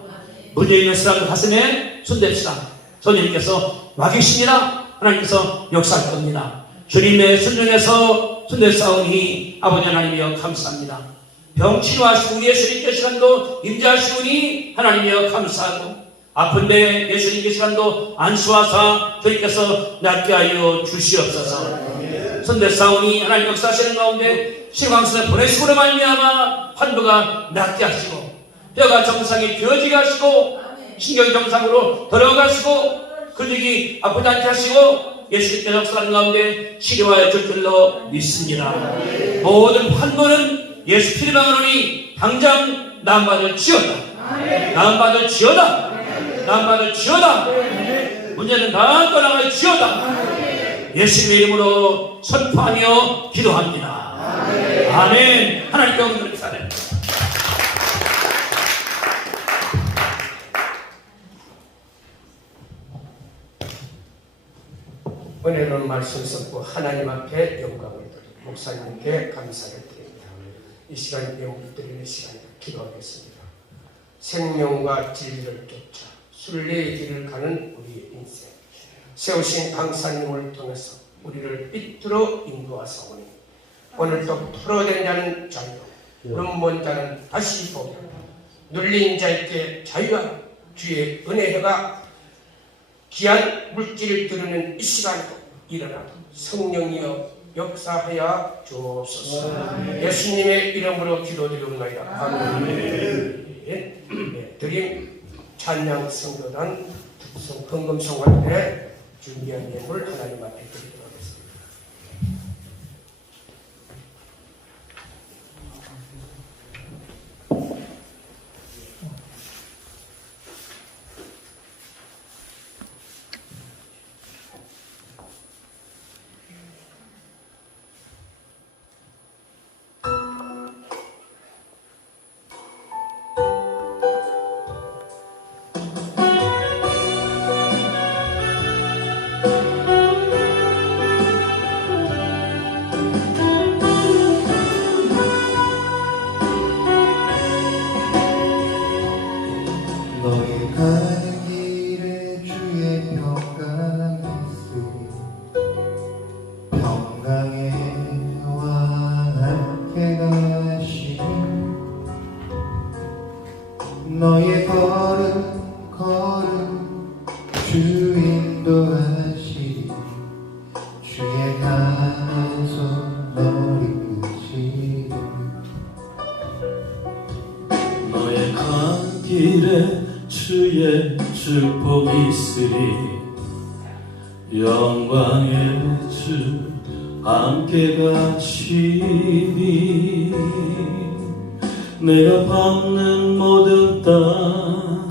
문제 있는 사람 가슴에 손댑시다. 손님께서 와 계십니다. 하나님께서 역사할 겁니다. 주님의 순종에서 손댔사오니 아버지 하나님이여 감사합니다. 병 치료하시고 우리 예수님께 시간도 임재하시오니 하나님이여 감사하고 아픈데 예수님께 시간도 안수하사 주님께서 낫게 하여 주시옵소서. 손댔사오니 하나님 역사하시는 가운데 신광선에 보내시고로 말미암아 환부가 낫게 하시고 뼈가 정상이 되어지게 하시고 신경이 정상으로 돌아가시고 근육이 아프지 않게 하시고 예수님께 역사하는 가운데 치료하여 줄 줄로 믿습니다. 모든 환부는 예수 피리방으로니 당장 나음받을 지어다. 나음받을 지어다. 나음받을 지어다. 문제는 다 떠나갈 지어다. 예수님의 이름으로 선포하며 기도합니다. 아멘. 하나님께 오늘 사랑. 은혜로운 말씀 듣고 하나님 앞에 영광을 드리고 목사님께 감사를 드립니다. 이 시간 영국 드리는 시간에 기도하겠습니다. 생명과 진리를 쫓아 순리의 길을 가는 우리의 인생 세우신 강사님을 통해서 우리를 삐뚤어 인도하사오니 오늘도 풀어낸 자는 자유 눈먼 자는 다시 보게 눌린 자에게 자유와 주의 은혜가 귀한 물질을 드리는 이 시간도 일어나도 성령이여 역사하여 주옵소서. 예수님의 이름으로 기도드리옵나이다. 아멘. 드림 찬양 성교단 헌금송할 때 준비한 예물 하나님 앞에 드리도록 하겠습니다. 너의 가는 길에 주의 평강이 있으리 평강의 왕 함께 가시니 너의 걸음 걸음 주 인도하시리 주의 강한 손 너를 이끄시리 너의 간 길에 주의 축복이 있으리 영광의 주 함께 가시니 내가 밟는 모든 땅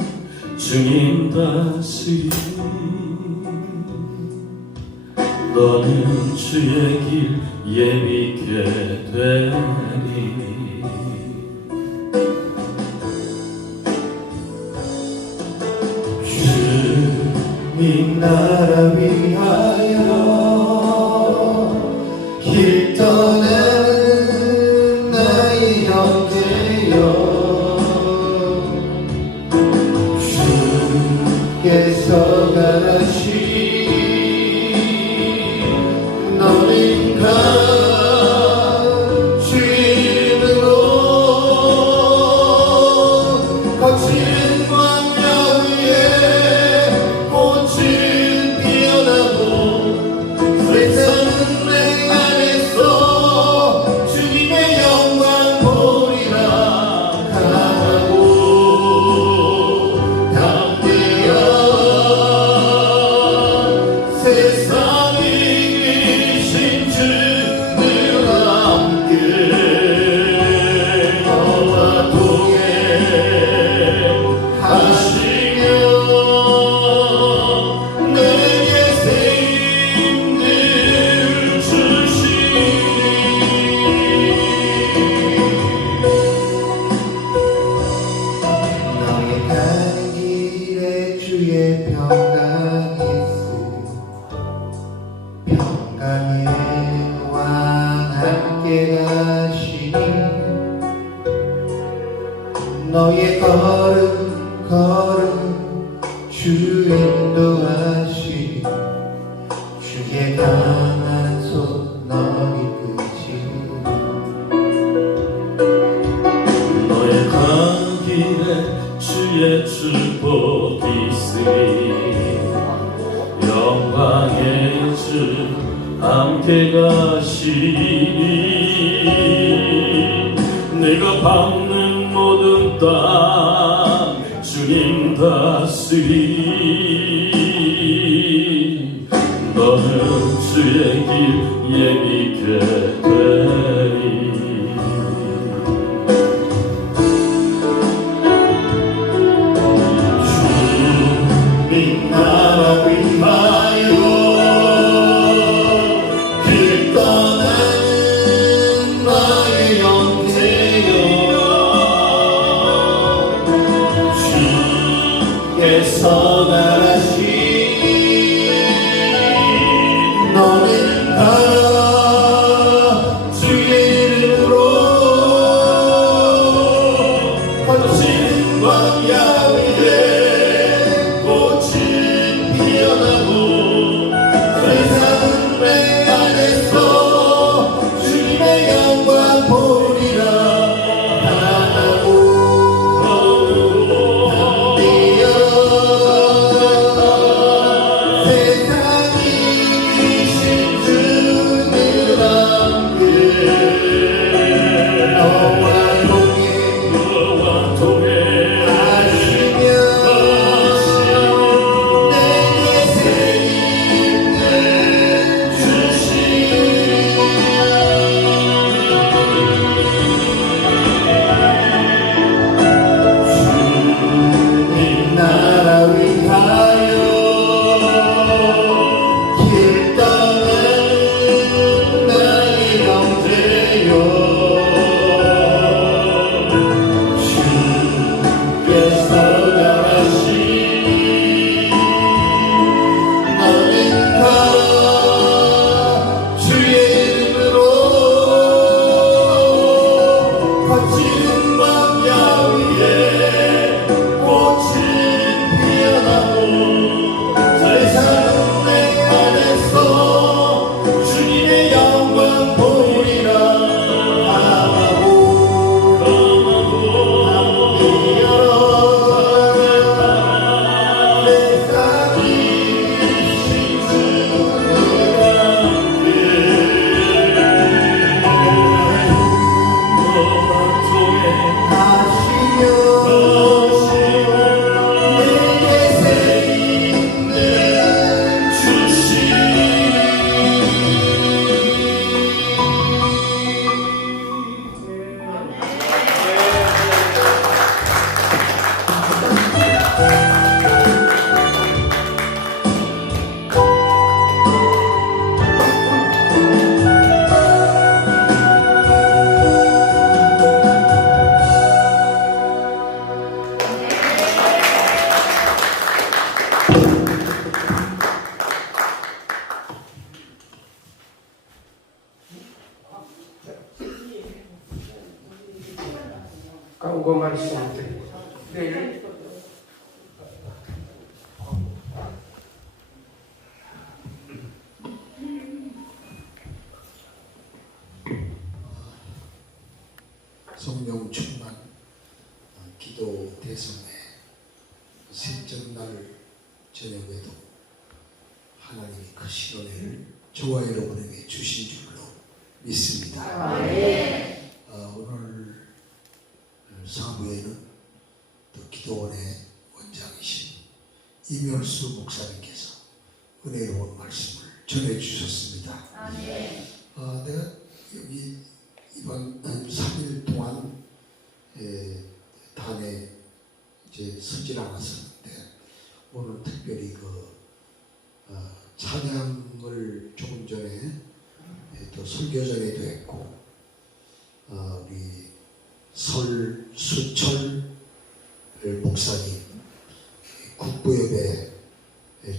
주님 다스리 너는 주의 길 예비게 되니 주님 나라 위하여 길 떠나는 나의 형제여 주께서 가시니 너는 가 주님으로 거친 광야 위에 꽃은 피어나고 세상은 내 안에서 주님의 영광 보리라 가고 담대한 세상이 이신 주들 함께 너와 동행하시며 내게 새 힘을 주시니 너의 가는 길에 주의 평강이 있으리 평강의 왕 함께 가시니 너의 걸음 걸음 주 인도하시니 주의 강한 손 너를 이끄시니 너의 간 길에 주의 축복이 있으리 영광의 주 함께 가시니 내가 밟는 모든 땅 주님 다스리 너는 주의 길 예비게 되리 주님 나라 위하여 길 떠나는 나의 형제여 주께서 나라시니 너는 가라 주의 이름으로 거친 광야 위에 꽃은 피어나고 세상은 내 안에서 주님의 영광 보리라 하고 담대한 나라 위하여 길 떠난 나의 형제여 주께서 잘하시니 나는 다 주의 이름으로 거치는 광야 위에 꽃이 피어나고 세상은 내 안에서 주님의 영광 보이리라. 바라보고 세상이 광고 말씀드리고 내일 성령 충만 기도 대성회 셋째 날 저녁에도 하나님이 그 신원을 저와 여러분에게 주신 줄로 믿습니다. 오늘 사부에는 또 기도원의 원장이신 이멸수 목사님께서 은혜로운 말씀을 전해주셨습니다. 내가 여기 이번 3일 동안 단에 이제 서질 않았었는데 오늘 특별히 찬양을 조금 전에 또 설교 전에도 했고 우리 설수철 목사님 국부협의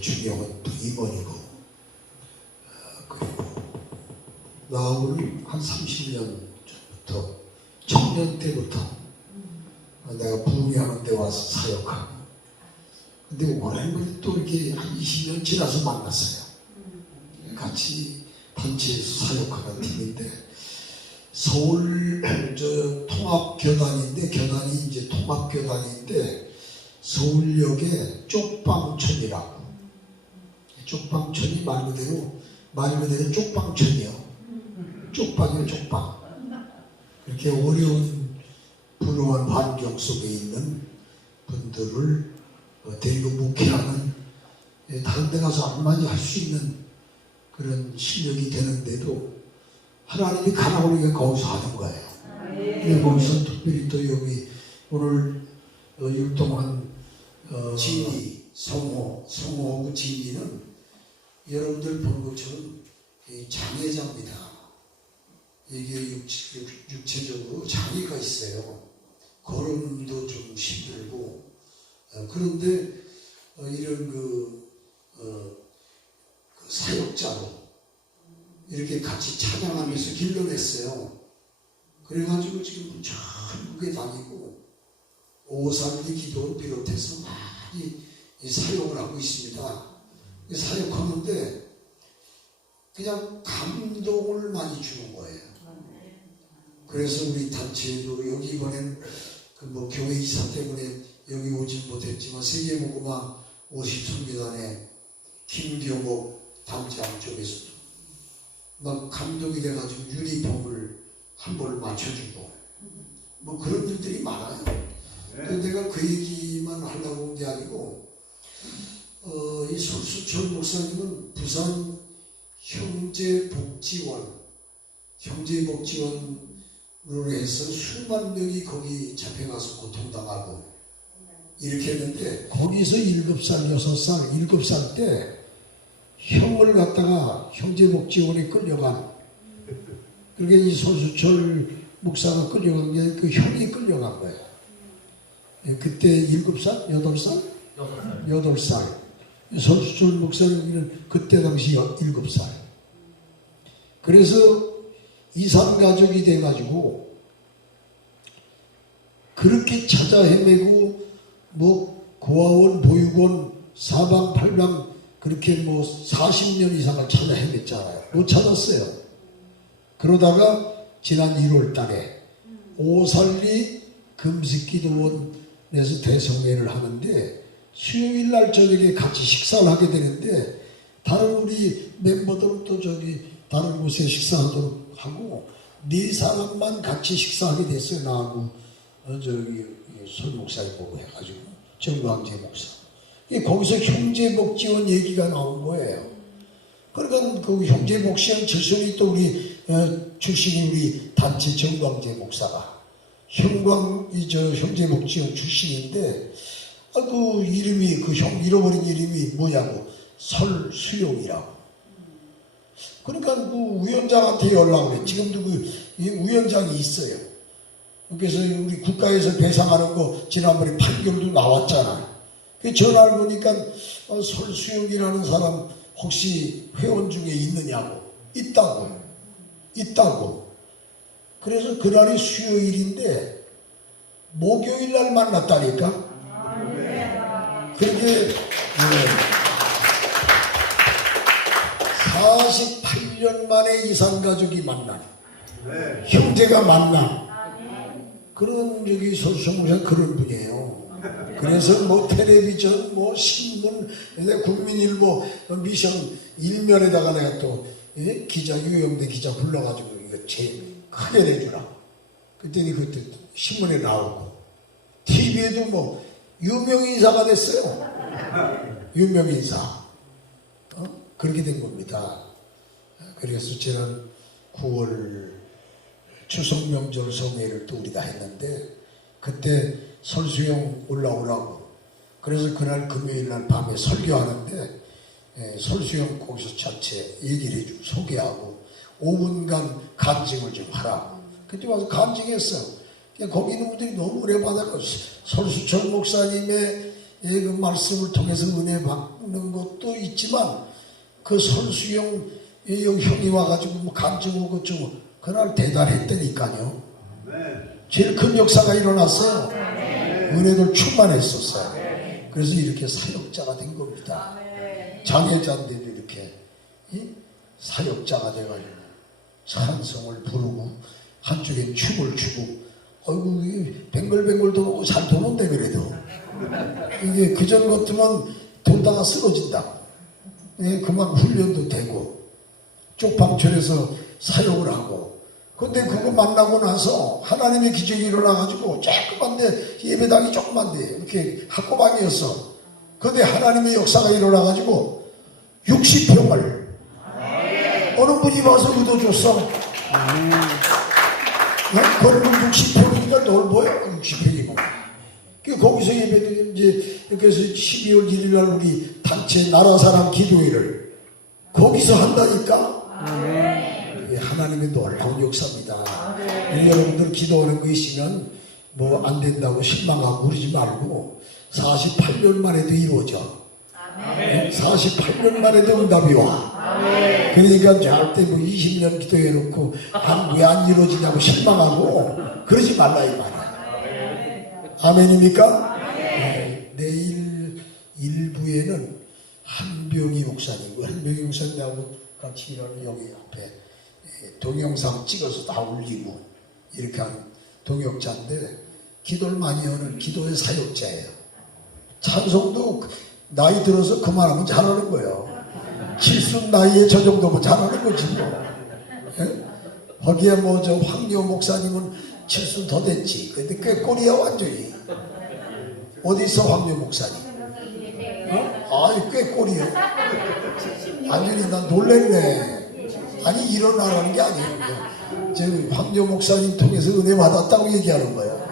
중요한 또 임원이고 그리고 나하고는 한 30년 전부터 청년 때부터 내가 부흥하는 데 와서 사역하고 근데 오랜만에 또 이렇게 한 20년 지나서 만났어요. 같이 단체에서 사역하는 팀인데 서울 통합교단인데 교단이 이제 통합교단인데 서울역에 쪽방촌이라고 쪽방촌이 말 그대로 쪽방촌이요. 쪽방이요 쪽방. 이렇게 어려운 불우한 환경 속에 있는 분들을 데리고 목회하는 다른 데 가서 얼마나 할 수 있는 그런 실력이 되는데도 하나님이 가라오니까 거기서 하는 거예요. 근데 거기서 특별히 또 여기 오늘 율동한 진리, 성호하고 진리는 여러분들 본 것처럼 장애자입니다. 이게 육체적으로 장애가 있어요. 걸음도 좀 힘들고 그런데 이런 그 사역자로 이렇게 같이 찬양하면서 길러냈어요. 그래가지고 지금 전국에 다니고 오산리 기도를 비롯해서 많이 사역을 하고 있습니다. 사역하는데 그냥 감동을 많이 주는 거예요. 그래서 우리 단체도 여기 이번엔 교회 이사 때문에 여기 오진 못했지만 세계복음화 50선교단의 김경옥 단장 쪽에서도 막 감동이 돼가지고 유니폼을 한 벌 맞춰주고 그런 일들이 많아요. 내가 그 얘기만 하려고 온 게 아니고 이 설수철 목사님은 부산 형제복지원으로 해서 수만 명이 거기 잡혀가서 고통당하고 이렇게 했는데 거기서 7살, 6살, 7살 때 형을 갖다가 형제복지원에 끌려간, 그게 이 손수철 목사가 끌려간 게 그 형이 끌려간 거예요. 그때 7살? 8살? 8살. 손수철 목사님은 그때 당시 7살. 그래서 이산 가족이 돼가지고 그렇게 찾아 헤매고 뭐 고아원, 보육원, 사방팔방 그렇게 뭐 40년 이상을 찾아 헤맸잖아요. 못 찾았어요. 그러다가 지난 1월 달에 오살리 금식기도원에서 대성회를 하는데 수요일 날 저녁에 같이 식사를 하게 되는데 다른 우리 멤버들은 또 저기 다른 곳에 식사하도록 하고 4사람만 같이 식사하게 됐어요. 나하고 저기 손 목사님 보고 해가지고 정광재 목사. 거기서 형제복지원 얘기가 나온 거예요. 그러니까 그 형제복지원 출신이 또 우리 출신이 우리 단체 정광재 목사가 형제복지원 출신인데 그 이름이 그 형 잃어버린 이름이 뭐냐고 설수용이라고. 그러니까 그 위원장한테 연락을 해. 지금도 그 위원장이 있어요. 그래서 우리 국가에서 배상하는 거 지난번에 판결도 나왔잖아요. 전화를 보니까 설수용이라는 사람 혹시 회원 중에 있느냐고. 있다고. 그래서 그날이 수요일인데 목요일 날 만났다니까. 그렇게 48년 만에 이산가족이 만나. 형제가 만나. 그런 저기 손수용 그런 분이에요. 그래서 뭐 텔레비전, 뭐 신문, 국민일보 미션 일면에다가 내가 또 기자 유영대 기자 불러가지고 이거 제일 크게 내주라. 그랬더니 그때 신문에 나오고 TV에도 뭐 유명인사가 됐어요. 유명인사. 그렇게 된 겁니다. 그래서 지난 9월 추석 명절 성회를 또 우리가 했는데 그때 설수용 올라오라고. 그래서 그날 금요일 날 밤에 설교하는데 설수용 거기서 전체 얘기를 해주고 소개하고 5분간 간증을 좀 하라고. 그때 와서 간증했어. 거기 있는 분들이 너무 은혜 받아서 설수철 목사님의 그 말씀을 통해서 은혜 받는 것도 있지만 그 설수용 형이 와가지고 뭐 간증하고 어쩌고 그날 대단했다니까요. 제일 큰 역사가 일어났어요. 은혜를 충만했었어요. 그래서 이렇게 사역자가 된 겁니다. 장애자인데도 이렇게 사역자가 돼가지고 찬송을 부르고 한쪽에 춤을 추고 어이구 뱅글뱅글 도는 잘 도는데 그래도 이게 그전 같으면 돌다가 쓰러진다. 그만 훈련도 되고 쪽방촌에서 사역을 하고. 근데 그거 만나고 나서 하나님의 기적이 일어나가지고 조그만데 예배당이 조그만데 이렇게 학고방이었어. 근데 하나님의 역사가 일어나가지고 60평을 어느 분이 와서 의도줬어. 그러면 60평이니까 넓어요. 60평이고. 거기서 예배도 이제 그래서 12월 1일 날 우리 단체 나라사랑 기도회를 거기서 한다니까. 하나님의 놀라운 역사입니다. 여러분들 기도하는 거 있으면 뭐 안 된다고 실망하고 그러지 말고 48년 만에도 이루어져. 48년 만에도 응답이 와. 그러니까 절대 뭐 20년 기도해놓고 왜 안 이루어지냐고 실망하고 그러지 말라 이 말이야. 아멘입니까? 내일 1부에는 한병희 목사님, 한병희 목사님하고 같이 일하는 여기 앞에 동영상 찍어서 다 올리고 이렇게 하는 동역자인데 기도를 많이 하는 기도의 사역자예요. 찬송도 나이 들어서 그만하면 잘하는 거예요. 70 나이에 저 정도면 잘하는 거지 뭐. 거기에 뭐 저 황교 목사님은 70 더 됐지. 근데 꽤 꼴이야 완전히. 어디 있어 황교 목사님? 아이 꽤 꼴이야. 완전히 난 놀랬네. 아니 일어나라는 게 아니에요. 저 황교 목사님 통해서 은혜 받았다고 얘기하는 거예요.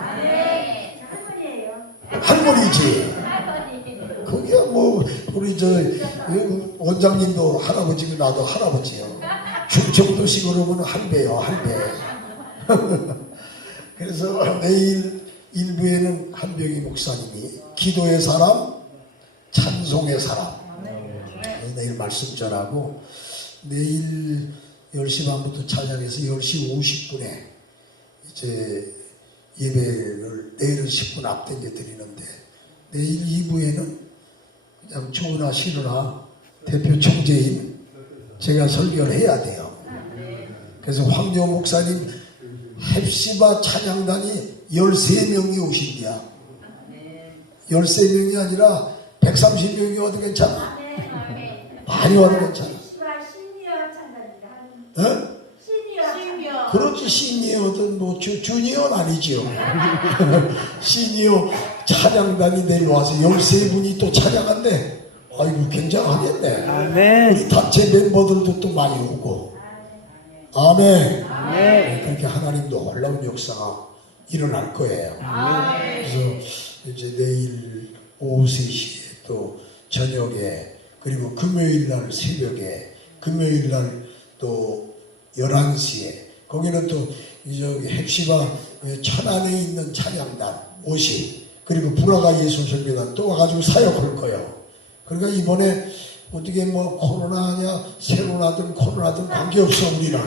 할머니 할아버지. 거기야 뭐 우리 저 원장님도 할아버지고 나도 할아버지요. 충청도식으로 보면 할배요, 할배. 그래서 내일 일부에는 한병희 목사님이 기도의 사람, 찬송의 사람 내일 말씀 전하고 내일 10시 반부터 찬양해서 10시 50분에 이제 예배를 내일은 10분 앞당겨 드리는데 내일 2부에는 그냥 좋으나 싫으나 대표 총재인 제가 설교를 해야 돼요. 그래서 황교 목사님 헵시바 찬양단이 13명이 오신대야. 13명이 아니라 130명이 와도 괜찮아. 많이 와도 괜찮아. 어? 그렇지. 시니어든 뭐 주니어는 아니지요. 시니어 찬양단이 내일 와서 13분이 또 찬양한대. 아이고 굉장하겠네. 아멘. 우리 단체 멤버들도 또 많이 오고. 아멘. 그렇게 하나님도 놀라운 역사가 일어날 거예요. 그래서 이제 내일 오후 3시에 또 저녁에 그리고 금요일 날 새벽에 금요일 날 또 11시에 거기는 또 저기 헵시바 천안에 있는 찬양단 50 그리고 불화가 예술설교단 또 와가지고 사역할 거예요. 그러니까 이번에 어떻게 뭐 코로나냐 세로나든 코로나든 관계없어 우리는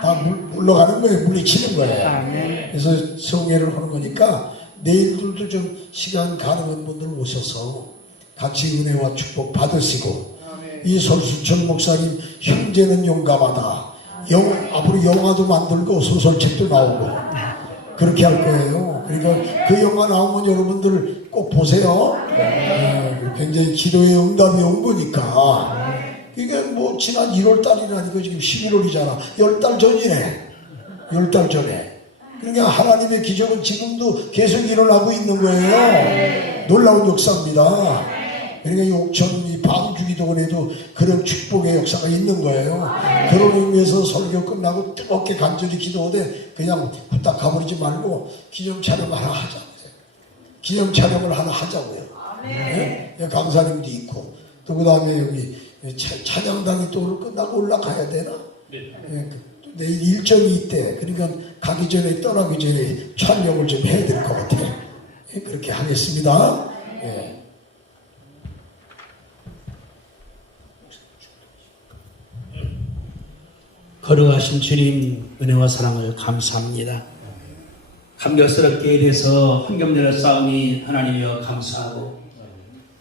다 물러가는 거예요. 물리치는 거예요. 그래서 성회를 하는 거니까 내일들도 좀 시간 가능한 분들 오셔서 같이 은혜와 축복 받으시고 이 설수철 목사님 형제는 용감하다. 앞으로 영화도 만들고 소설책도 나오고 그렇게 할 거예요. 그러니까 그 영화 나오면 여러분들 꼭 보세요. 굉장히 기도의 응답이 온 거니까. 이게 뭐 지난 1월 달이라니까 지금 11월이잖아. 10달 전이네. 10달 전에. 그러니까 하나님의 기적은 지금도 계속 일어나고 있는 거예요. 놀라운 역사입니다. 그러니까 옥천 이 방주기도원에도 그런 축복의 역사가 있는 거예요. 그런 의미에서 설교 끝나고 뜨겁게 간절히 기도하되 그냥 후딱 가버리지 말고 기념 촬영 하나 하자고요. 기념 촬영을 하나 하자고요. 네? 강사님도 있고 또 그 다음에 여기 찬양단이 또 끝나고 올라가야 되나? 네. 내일 일정이 있대. 그러니까 가기 전에 떠나기 전에 촬영을 좀 해야 될 것 같아. 네, 그렇게 하겠습니다. 네. 거룩하신 주님 은혜와 사랑을 감사합니다. 감격스럽게 대해서 환경들의 싸움이 하나님이여 감사하고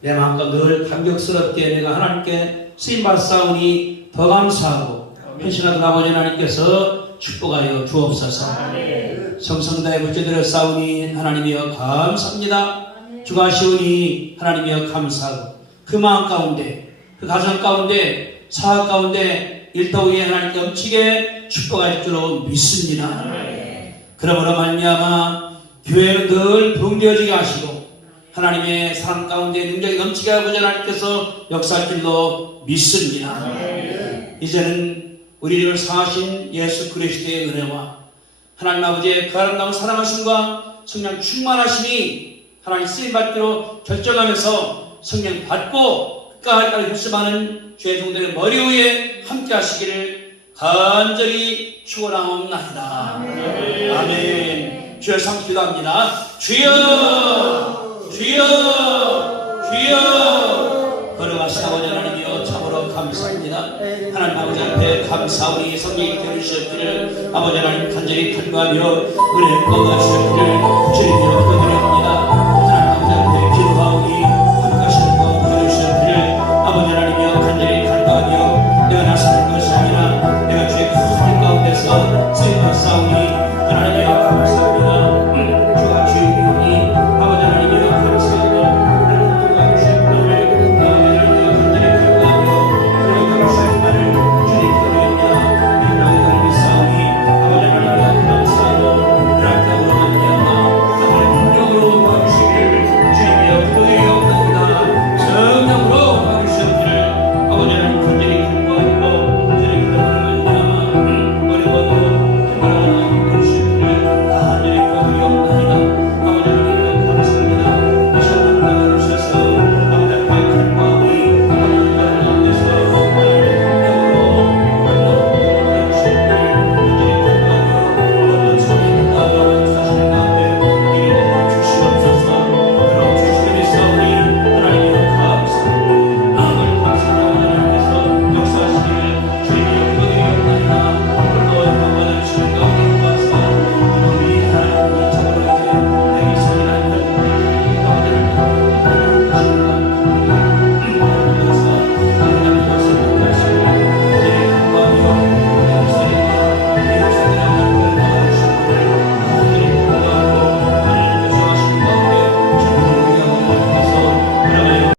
내 마음과 늘 감격스럽게 내가 하나님께 쓰임받 싸우니 더 감사하고 현신하던 아버지 하나님께서 축복하여 주옵소서. 성성다의 물질들의 싸우니 하나님이여 감사합니다. 주가 하시오니 하나님이여 감사하고 그 마음 가운데 그 가정 가운데 사학 가운데 일터위에 하나님께 넘치게 축복할 줄로 믿습니다. 그러므로 말미암아 교회는 늘 붕대어지게 하시고 하나님의 사랑 가운데 능력이 넘치게 하고자 하나님께서 역사할 줄로 믿습니다. 이제는 우리를 사하신 예수 그리스도의 은혜와 하나님 아버지의 그 아름다운 사랑하심과 성령 충만하심이 하나님 쓰임받기로 결정하면서 성령 받고 끝까지 흡수하는 주의 종들의 머리 위에 함께 하시기를 간절히 축원하옵나이다. 아멘. 주여 삼 기도합니다. 주여 주여 주여. 거룩하신 아버지 하나님이여 참으로 감사합니다. 하나님 아버지 앞에 감사하오니 성령이 되어주셨기를 아버지 하나님 간절히 간구하며 은혜 꿔주셨기를 주님이여